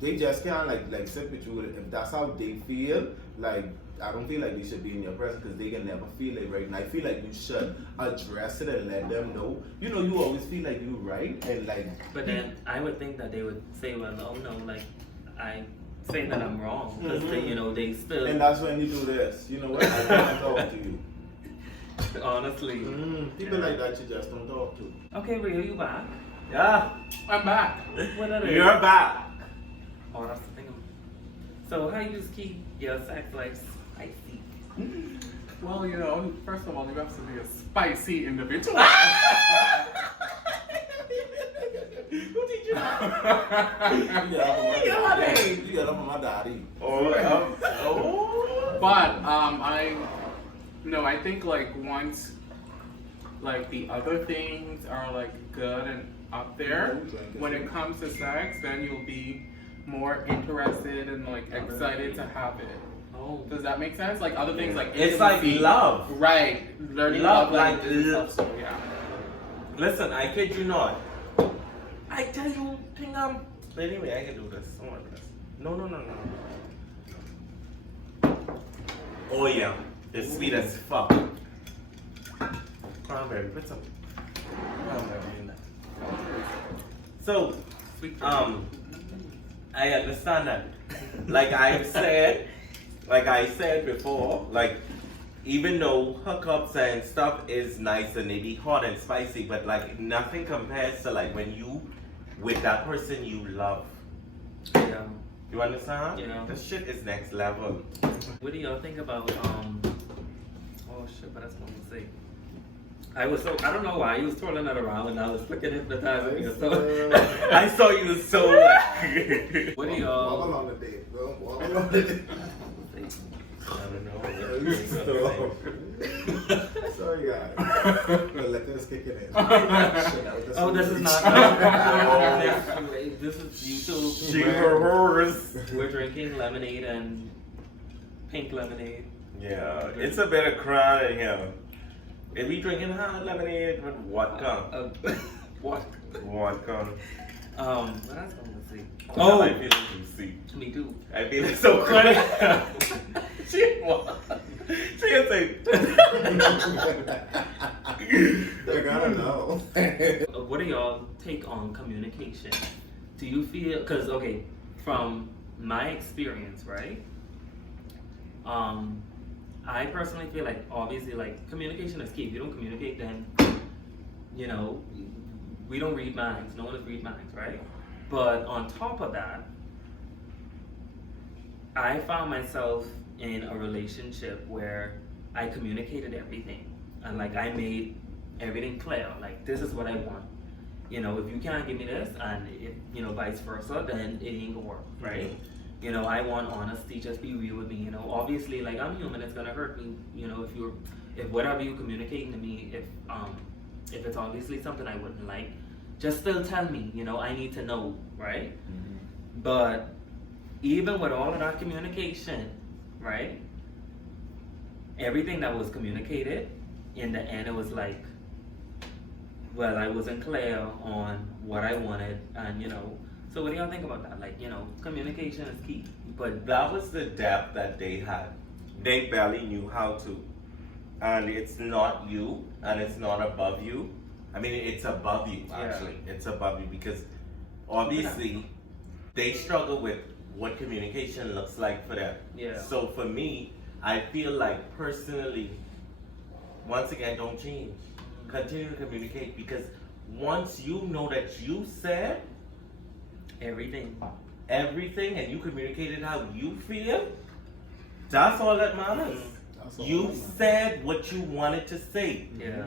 they just can't like sit with you. If that's how they feel, like I don't feel like they should be in your presence because they can never feel it right. And I feel like you should address it and let them know. You know, you always feel like you're right and like. But then I would think that they would say, well, oh no, like I say that I'm wrong because they, they still. And that's when you do this. You know what? I can't talk to you. Honestly. People like that you just don't talk to. Okay, Rio, you back? Yeah, I'm back. What are they? you're back. Oh, that's the thing. So how you just keep your sex life spicy? Well, you know, first of all, you have to be a spicy individual. Who did you have? You get up on my daddy. But I think like once like the other things are like good and up there, when it comes to sex, then you'll be more interested and like excited to have it. Oh. Does that make sense? Like other things like It's like intimacy. love. Right. Learning Love, love like, languages and stuff, so yeah. Listen, I kid you not. I tell you, anyway, I can do this. Oh my goodness. No. Oh yeah, it's sweet as fuck. Cranberry, put some cranberry in that. So, I understand that. Like I said before, like even though hookups and stuff is nice and they be hot and spicy, but like nothing compares to like when you with that person you love. Yeah. You understand? Yeah. This shit is next level. What do y'all think about oh shit, but that's what I'm gonna say. I don't know why you was twirling that around and I was freaking hypnotizing you. So I saw you so like what do Walk y'all along the date, bro. Walk along the date. I don't know. Sorry, guys. The liquor's kicking in. Oh, this is not this is YouTube. She hers. We're drinking lemonade and pink lemonade. Yeah, it's a bit of crowd in here. If we drinking hot lemonade with vodka. What? Vodka. What else I'm gonna say? Oh, I feel juicy. Me too. I feel it so funny. She is like. They gotta know. What do y'all take on communication? Do you feel, because okay, from my experience, right? I personally feel like obviously like communication is key. If you don't communicate, then you know we don't read minds. No one is read minds, right? But on top of that, I found myself in a relationship where I communicated everything and like I made everything clear. Like this is what I want. You know, if you can't give me this, and if vice versa, then it ain't gonna work, right? You know, I want honesty. Just be real with me. You know, obviously, like I'm human. It's gonna hurt me. You know, if whatever you communicating to me, if it's obviously something I wouldn't like, just still tell me. You know, I need to know, right? Mm-hmm. But even with all of that communication, right? Everything that was communicated, in the end, it was like, well, I wasn't clear on what I wanted, and So what do y'all think about that? Like, communication is key. But that was the depth that they had. They barely knew how to. And it's not you, and it's not above you. I mean, it's above you, actually. Yeah. It's above you because obviously they struggle with what communication looks like for them. Yeah. So for me, I feel like personally, once again, don't change. Continue to communicate because once you know that you said everything and you communicated how you feel, that's all that matters. You said what you wanted to say. Yeah.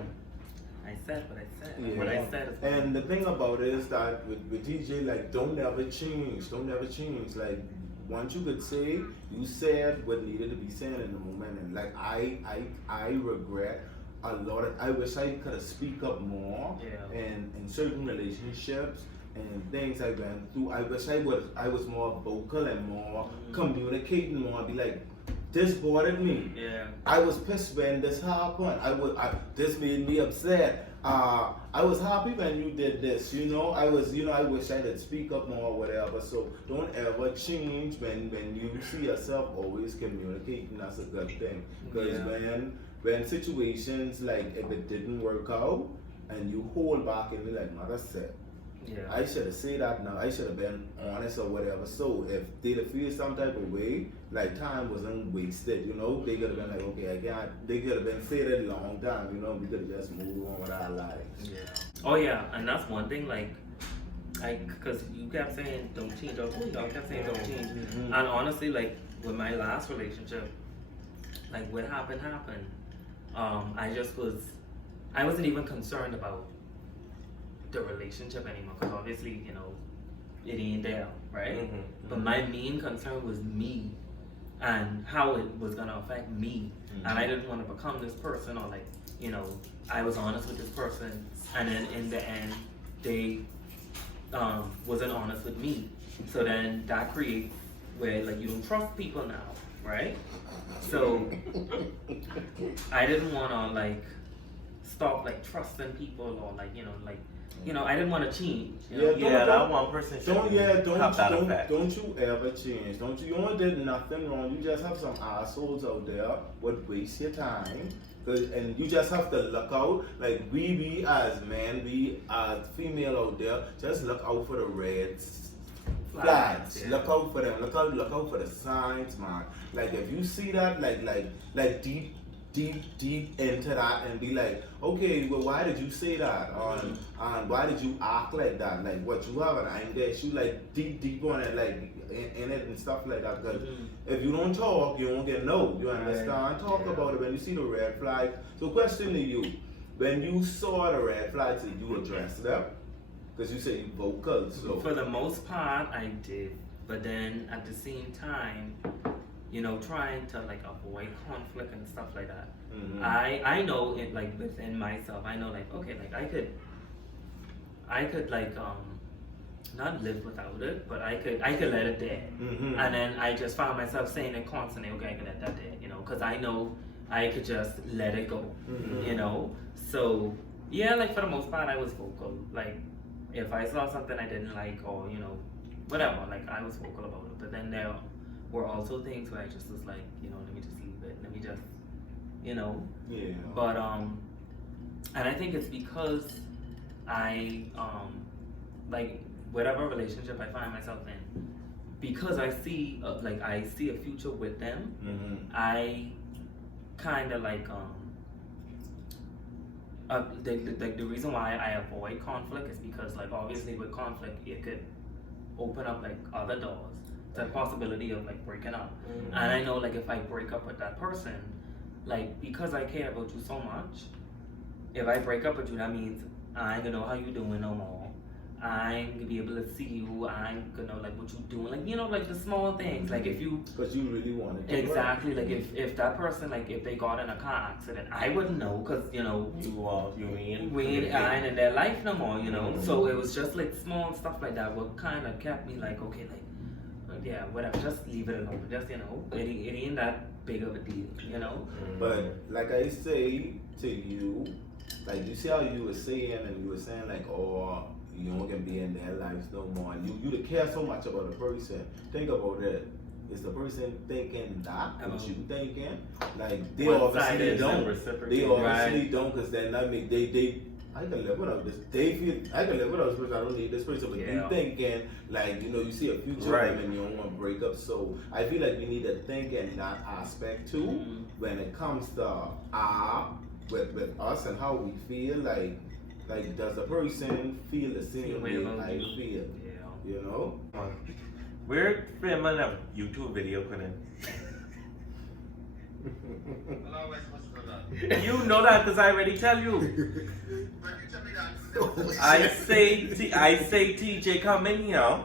I said what I said. Yeah. What I said is and the thing about it is that with DJ, like, don't ever change. Don't ever change. Like, once you could say, you said what needed to be said in the moment. And like, I regret a lot of, I wish I could have speak up more. Yeah. And in certain relationships and things I went through, I wish I was more vocal and more communicating more. Be like, this bothered me. Yeah. I was pissed when this happened. This made me upset. I was happy when you did this. I wish I did speak up more or whatever. So don't ever change when you see yourself always communicating. That's a good thing. Because when situations like if it didn't work out and you hold back and be like, mother said. Yeah. I should have said that now. I should have been honest or whatever. So if they feel some type of way, like time wasn't wasted, you know, they could have been like, okay, I can't. They could have been said it a long time, you know. We could have just moved on with our lives. Yeah. Oh yeah, and that's one thing. Like, cause you kept saying don't change, y'all kept saying don't change, Mhm. and honestly, like with my last relationship, like what happened. I wasn't even concerned about the relationship anymore, cause obviously, you know, it ain't there, right? Mhm. But my main concern was me and how it was gonna affect me. And I didn't want to become this person, or like, you know, I was honest with this person, and then in the end, they wasn't honest with me. So then that creates where like you don't trust people now, right? So I didn't want to like stop like trusting people, or like, you know, I didn't want to change. You know? Yeah, Yeah, that one person should have that effect. Don't you ever change. Don't you? You only did nothing wrong. You just have some assholes out there would waste your time. And you just have to look out. Like we as men, we as female out there, just look out for the red flags. Yeah. Look out for them. Look out for the signs, man. Like if you see that, like deep into that, and be like, okay, well, why did you say that? And why did you act like that? Like what you have an anger issue, like deep on it, like in it and stuff like that. Because if you don't talk, you won't get no. You understand? Right. Talk about it when you see the red flag. So question to you, when you saw the red flags, did you address them? Because you say you vocal, so. For the most part, I did. But then at the same time, you know, trying to like avoid conflict and stuff like that. Mhm. I know it like within myself. I know like, okay, like I could like not live without it, but I could let it dead. Mhm. And then I just found myself saying it constantly, okay, I can let that dead, you know, because I know I could just let it go, Mhm. you know. So yeah, like for the most part, I was vocal. Like if I saw something I didn't like, or you know, whatever, like I was vocal about it. But then there were also things where I just was like, you know, let me just leave it. Let me just, you know. Yeah. But and I think it's because I like whatever relationship I find myself in, because I see like I see a future with them. Mhm. I kind of like the reason why I avoid conflict is because like obviously with conflict it could open up like other doors, the possibility of like breaking up. Mhm. And I know like if I break up with that person, like because I care about you so much, if I break up with you, that means I ain't gonna know how you doing no more. I ain't gonna be able to see you. I ain't gonna know like what you doing, like, you know, like the small things. Like if you Because you really wanted to. exactly like if that person, like if they got in a car accident, I wouldn't know, because you know we ain't in their life no more, you know. So it was just like small stuff like that what kind of kept me like, okay, like yeah, whatever, just leave it alone, just, you know, it ain't that big of a deal, you know. But like I say to you, like you see how you were saying, and you were saying like, oh, you don't can be in their lives no more. And you care so much about a person. Think about it. Is the person thinking that what you thinking? Like they obviously don't. They obviously don't, because then I mean they I can live without this. They feel I can live without this person. I don't need this person. But you thinking like, you know, you see a future Right. with them and you don't want to break up. So I feel like we need to think in that aspect too when it comes to with us and how we feel. Like does the person feel the same way I feel? Yeah. You know? We're filming a YouTube video, couldn't Hello, what's going on? you know that because I already tell you. But you tell me that. I say TJ come in here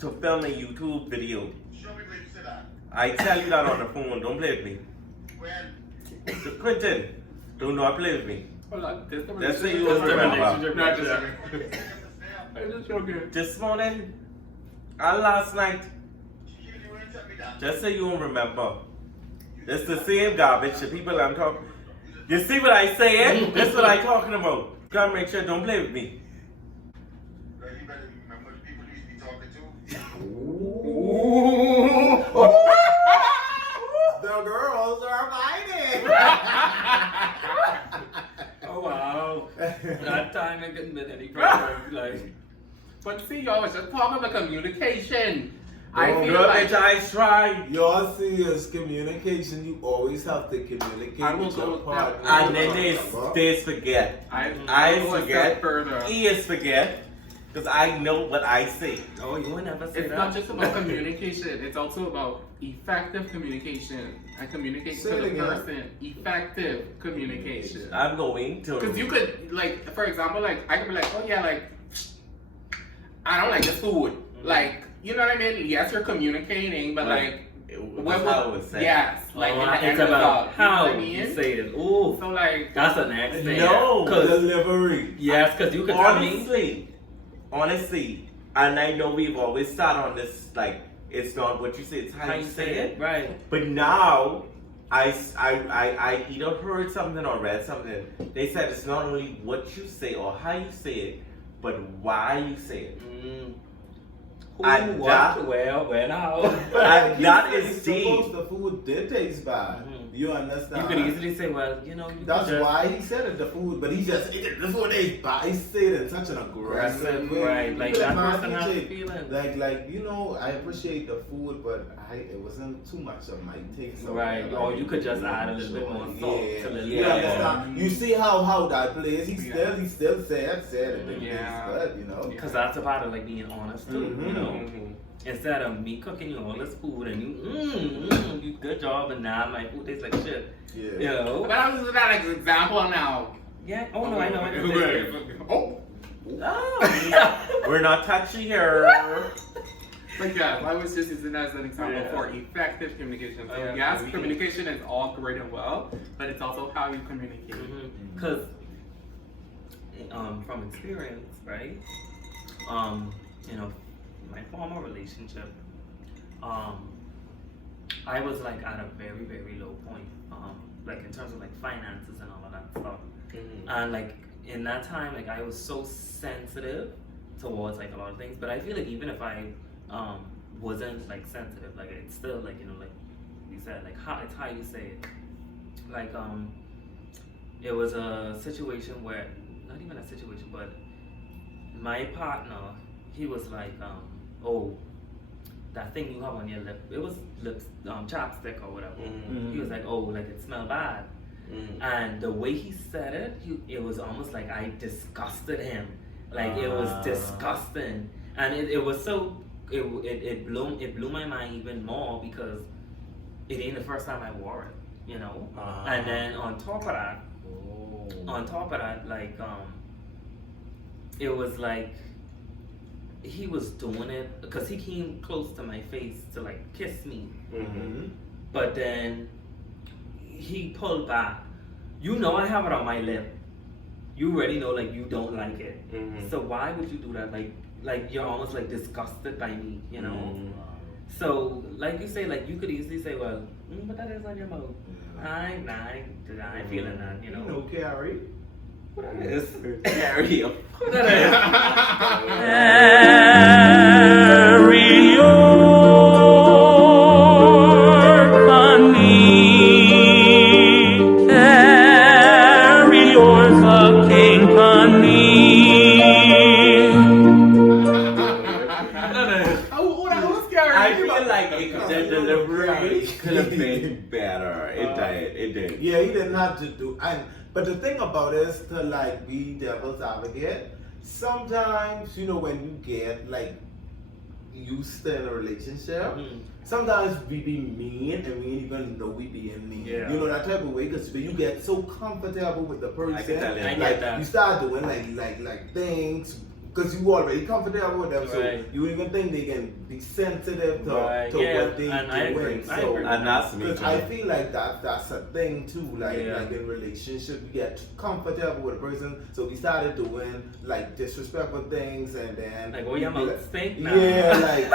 to film a YouTube video. Show me where you said that. I tell you that on the phone. Don't play with me. When? Quentin, do not play with me. Hold on. Let's say you don't remember. No, just I'm just joking. This morning and last night. You wouldn't tell me that. Just say you don't remember. It's the same garbage. The people I'm talking. You see what I say? Eh? That's what I'm talking about. Gotta make sure don't play with me. Well, you better remember the people you used to be talking to. The girls are fighting. Oh wow. That time I couldn't been any pressure. Like But see, y'all, it's just talking about communication. Oh, I feel Girl, like bitch, I tried. Your serious communication, you always have to communicate I will with your go with partner. that. And then they forget. I I go a forget. step further. He is forget. Because I know what I say. Oh, you would never say It's that. not just about communication, it's also about effective communication and communicating Say to it the again. person. Effective communication. I'm going to. Because you could, like, for example, like, I could be like, oh yeah, like, I don't like this food. Like, you know what I mean? Yes, you're communicating, but like, What how it was said. yes, like, Oh, in the it's end about result, how you know what I you mean? say it. Ooh, So like, that's the next thing. No. Delivery. Yes, because you could tell me. Honestly, and I know we've always sat on this, like, it's not what you say, it's how you say it. Right. But now, I either heard something or read something. They said it's not only what you say or how you say it, but why you say it. Who, And what, that- where, now? And that is Suppose deep. the food did taste bad. Mhm. You understand? You could easily say, well, you know, you That's could just, why he said it, the food, but he just, the food is bad. He said it in such an aggressive way. right? Like You that man, person has DJ, feelings. Like, you know, I appreciate the food, but it wasn't too much of my taste. Right, or you could just add a little bit more salt Yeah, to the you yeah. understand? You see how that plays. He Yeah. still said it didn't Yeah. taste good, you know. Because that's a part of like being honest too, you Mhm. know. mhm. Instead of me cooking you all this food and you good job, and now my food tastes like shit. Yeah. You know? But I'm using that as an example now. Yeah. Oh no, I know. Oh, Oh, we're not touchy here. but yeah, I was just using that as an example Yeah. for effective communication. So Yeah, yes, we- communication is all great and well, but it's also how you communicate. Because from experience, right? You know, my former relationship, I was like at a very, very low point, like in terms of like finances and all of that stuff. And like in that time, like I was so sensitive towards like a lot of things. But I feel like even if I wasn't like sensitive, like it's still like, you know, like you said, like how it's how you say it. Like it was a situation where, not even a situation, but my partner, he was like, oh, that thing you have on your lip, it was chapstick or whatever. He was like, oh, like it smelled bad. And the way he said it, it was almost like I disgusted him. Like it was disgusting, and it was so it blew my mind even more because it ain't the first time I wore it, you know. And then on top of that, like it was like he was doing it because he came close to my face to like kiss me, but then he pulled back. You know I have it on my lip. You already know like you don't like it. So why would you do that? Like you're almost like disgusted by me, you know? So like you say, like you could easily say, well, but that is on your mouth. I ain't feeling that, you You know? know, Carrie. What that is? Carry up. What that is? Carry your honey, carry your fucking honey. Oh, that was scary. I feel like the delivery could have been better. It did. Yeah, he didn't have to do. But the thing about it is to like be devil's advocate. Sometimes, you know, when you get like used to in a relationship, sometimes we be mean and we ain't even know we being mean. Yeah. You know that type of way because when you get so comfortable with the person, I can tell you. I like get that. you start doing like things. Because you already comfortable with them, so Right. you even think they can be sensitive to, Right. to Yeah, what they and I agree. doing. I So, agree. And that's me. because I feel like that's a thing too. Like Yeah. like in relationship, we get comfortable with a person, so we started doing like disrespectful things, and then Like, oh, your mouth stink now. yeah, like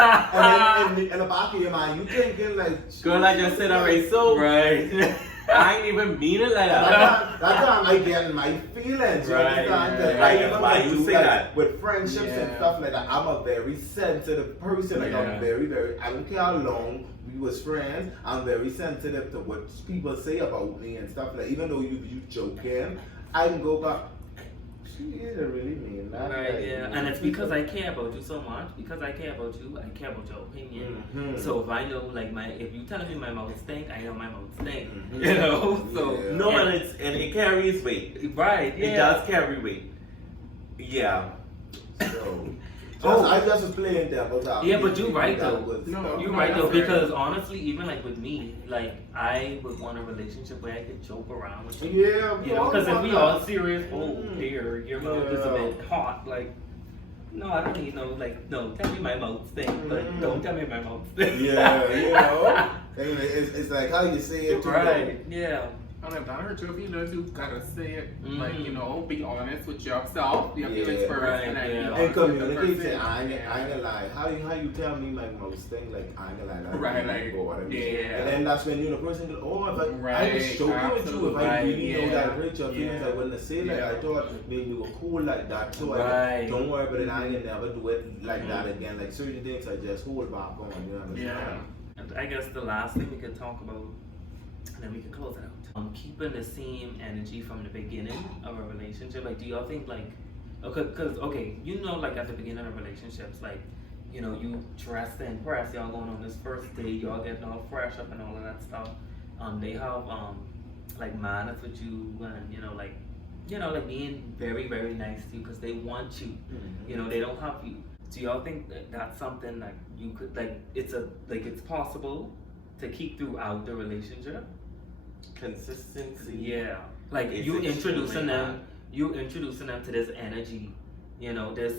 and then in the back of your mind, you thinking like, Girl, I just said already, so Right. I ain't even mean it like That that. time I get in my feelings, you Right, understand? 'Cause yeah, I yeah. even Why like you do, say like, that? with friendships and Yeah. stuff like that. I'm a very sensitive person. Like Yeah. I'm very. I don't care how long we was friends. I'm very sensitive to what people say about me and stuff like. Even though you joking, I can go back. She didn't really mean that. Right, like, yeah. And it's because I care about you so much. Because I care about you, I care about your opinion. Mhm. So if I know, like, if you telling me my mouth stink, I know my mouth stink. Mhm. You know? So, Yeah. No, and it carries weight. right, yeah. It does carry weight. Yeah. So, I just was playing devil's advocate. Yeah, but you're right, That though. was- No, You're No, right though, that's fair. because honestly, even like with me, like I would want a relationship where I could joke around with you. Yeah, You know, because if we all serious, oh Mhm. dear, your mouth is a Yeah. bit hot. Like, no, I don't need no, like, no, tell me my mouth stink, but Mhm. don't tell me my mouth stink. Yeah, you know. And it's like how you say it too. Right, yeah. And if that hurts your feelings, you gotta say it. Like, Mhm. you know, be honest with yourself, your Yeah, feelings first, right, and then yeah. be And honest with the communicate. Say, person. I ain't gonna lie. How you tell me my most thing? Like I ain't gonna lie. That Right, really like, bother me. yeah. And then that's when you know the person goes, oh, if I was Right, joking with you, if absolutely. I really know Yeah. that hurt your feelings, Yeah. I wouldn't have said that. Yeah. I thought maybe you were cool like that. So Right. don't worry about it. I ain't never do it like that Mhm. again. Like certain things I just hold back on. You understand? Yeah. And I guess the last thing we could talk about, and then we can close it out. Keeping the same energy from the beginning of a relationship. Like, do y'all think like, okay, you know, like at the beginning of relationships, like, you know, you dress to impress, y'all going on this first date, y'all getting all fresh up and all of that stuff. They have like manners with you, and like being very, very nice to you because they want you. Mhm. You know, they don't have you. Do y'all think that that's something like you could it's possible to keep throughout the relationship? Consistency. Yeah, like It's you introducing extremely them, to this energy, you know, this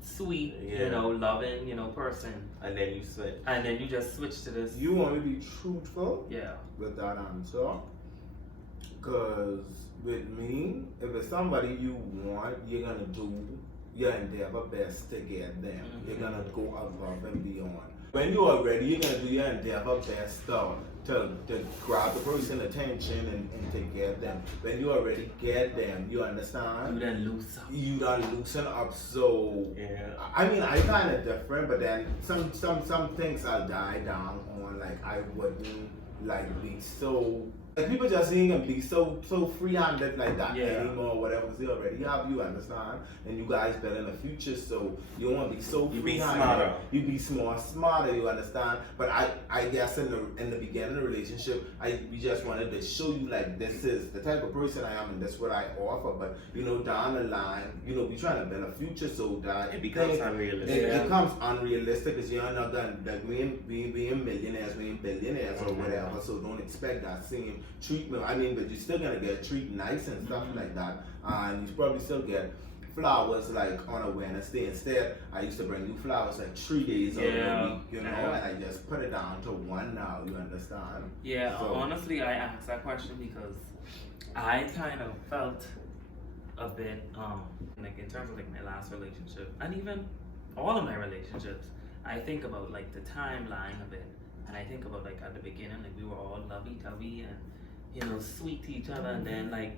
sweet, Yeah. you know, loving, you know, person, And then you switch. and then you just switch to this. You want to be truthful Yeah. with that answer? Because with me, if it's somebody you want, you're gonna do your endeavor best to get them. Mhm. You're gonna go above and beyond. When you are ready, you're gonna do your endeavor best to grab the person's attention and to get them. When you already get them, you You understand? then lose up. You done loosen up. So Yeah. I mean, I kind of different, but then some things I'll die down on. Like I wouldn't like be so. Like people just ain't gonna be so free-handed like that Yeah. anymore, whatever. Cause they already have you, understand? And you guys better in the future, so you won't be so You be free-handed. smarter. You be smarter, you understand? But I guess in the beginning of the relationship, we just wanted to show you like this is the type of person I am and that's what I offer. But you know, down the line, you know, we trying to build a future so that It becomes things- unrealistic. it becomes unrealistic because you're not gonna like we ain't millionaires, we ain't billionaires or Mhm. whatever. So don't expect that same treatment. I mean, but you're still gonna get treated nice and stuff Mhm. like that, and you probably still get flowers like on a Wednesday. Instead, I used to bring you flowers like 3 days of Yeah. the week, you know, Yeah. and I just put it down to one now. You understand? Yeah, So- honestly, I asked that question because I kind of felt a bit, like in terms of like my last relationship, and even all of my relationships, I think about like the timeline of it, and I think about like at the beginning, like we were all lovey-dovey and, you know, sweet to each other, and then like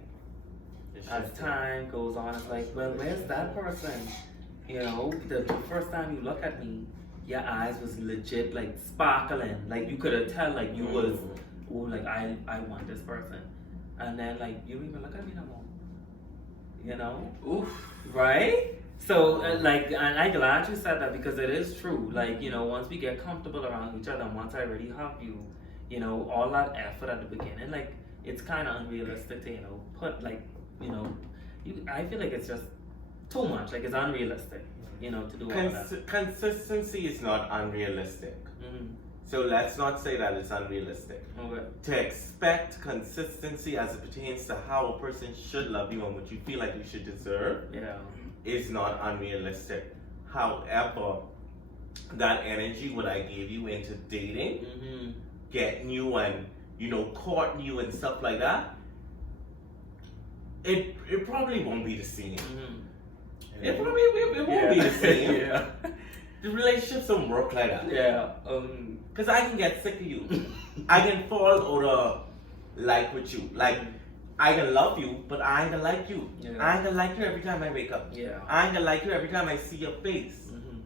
as time goes on, it's like, well, where's that person? You know, the first time you look at me, your eyes was legit like sparkling, like you could have tell like you was, oh, like I want this person, and then like you don't even look at me no more. You know, Oof. right? So like, and I'm glad you said that because it is true. Like, you know, once we get comfortable around each other, and once I already have you, you know, all that effort at the beginning, like it's kind of unrealistic to, you know, put like, you know, I feel like it's just too much. Like it's unrealistic, you know, to do all that. Consistency is not unrealistic. Mhm. So let's not say that it's unrealistic. Okay. To expect consistency as it pertains to how a person should love you and what you feel like you should deserve Yeah. is not unrealistic. However, that energy what I gave you into dating, Mm-hmm. getting you and, you know, courting you and stuff like that, it probably won't be the same. Mm-hmm. It won't be the same. Yeah. The relationships don't work like that. Yeah. Cause I can get sick of you. I can fall out of like with you. Like I can love you, but I ain't gonna like you. Yeah. I ain't gonna like you every time I wake up. Yeah. I ain't gonna like you every time I see your face. Mm-hmm.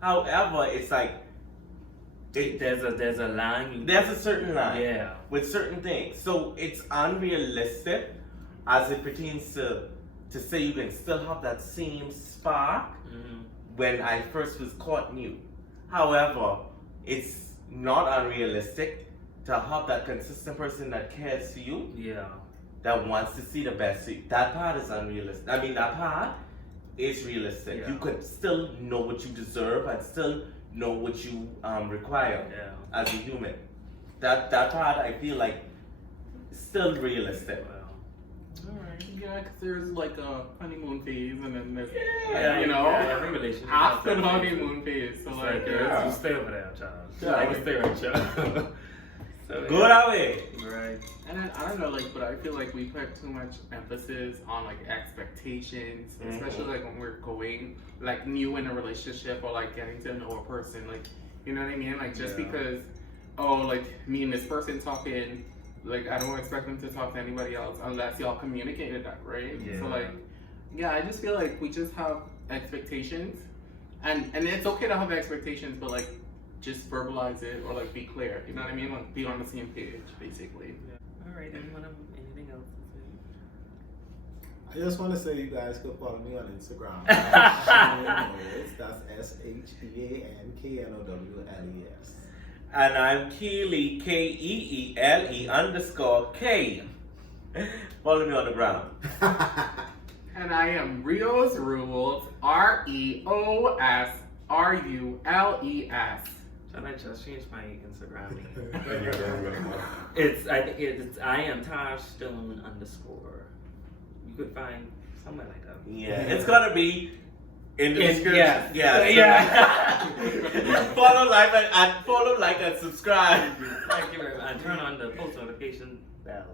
However, it's like There's a line. there's a certain line Yeah. with certain things. So it's unrealistic as it pertains to to say you can still have that same spark when I first was caught new. However, it's not unrealistic to have that consistent person that cares for you, Yeah. that wants to see the best for you. That part is unrealistic. I mean, that part is realistic. Yeah. You could still know what you deserve and still know what you require Yeah. as a human. That part I feel like is still realistic. Well, Alright, yeah, because there's like a honeymoon phase and then there's, yeah, you know, every relationship has after the that phase. honeymoon phase. So It's like, like, yeah. you stay over there, child. Yeah. I can stay right, child. So, Go that way. Right. And then, I don't know, like, but I feel like we put too much emphasis on like expectations, especially like when we're going like new in a relationship or like getting to know a person, like, you know what I mean? Like just Yeah. because, oh, like me and this person talking, like I don't expect them to talk to anybody else unless y'all communicated that, right? Yeah. So like, yeah, I just feel like we just have expectations, and it's okay to have expectations, but like just verbalize it or like be clear. You know what I mean? Like be on the same page, basically. All right. Anyone have anything else to I just want to say you guys could follow me on Instagram. That's SheankNowles. And I'm Keele, KEELE_K. Follow me on the ground. And I am Rios Rules, REOSRULES. Should I just change my Instagram name? I am Taj_Stone_. You could find somewhere like that. Yeah, it's gonna be in the description. Yeah. Follow, like, and subscribe. Thank you very much. And turn on the post notification bell.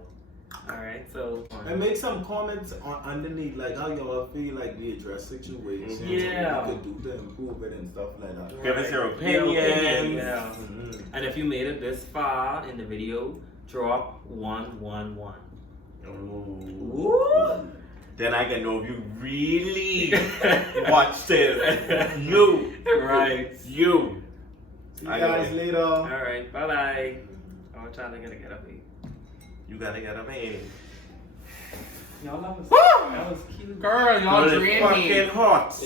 Alright, so. And make some comments on underneath, like how y'all feel like we address situations. Yeah. What we could do to improve it and stuff like that. Give us your Your opinions. yeah. And if you made it this far in the video, drop 111. Ooh. Then I can know if you really watched it. You. Right. You. See you guys later. Alright, bye bye. I'm trying to get up here. You gotta get up in. Y'all, that was cute. Girl, y'all It's drained me. fucking hot.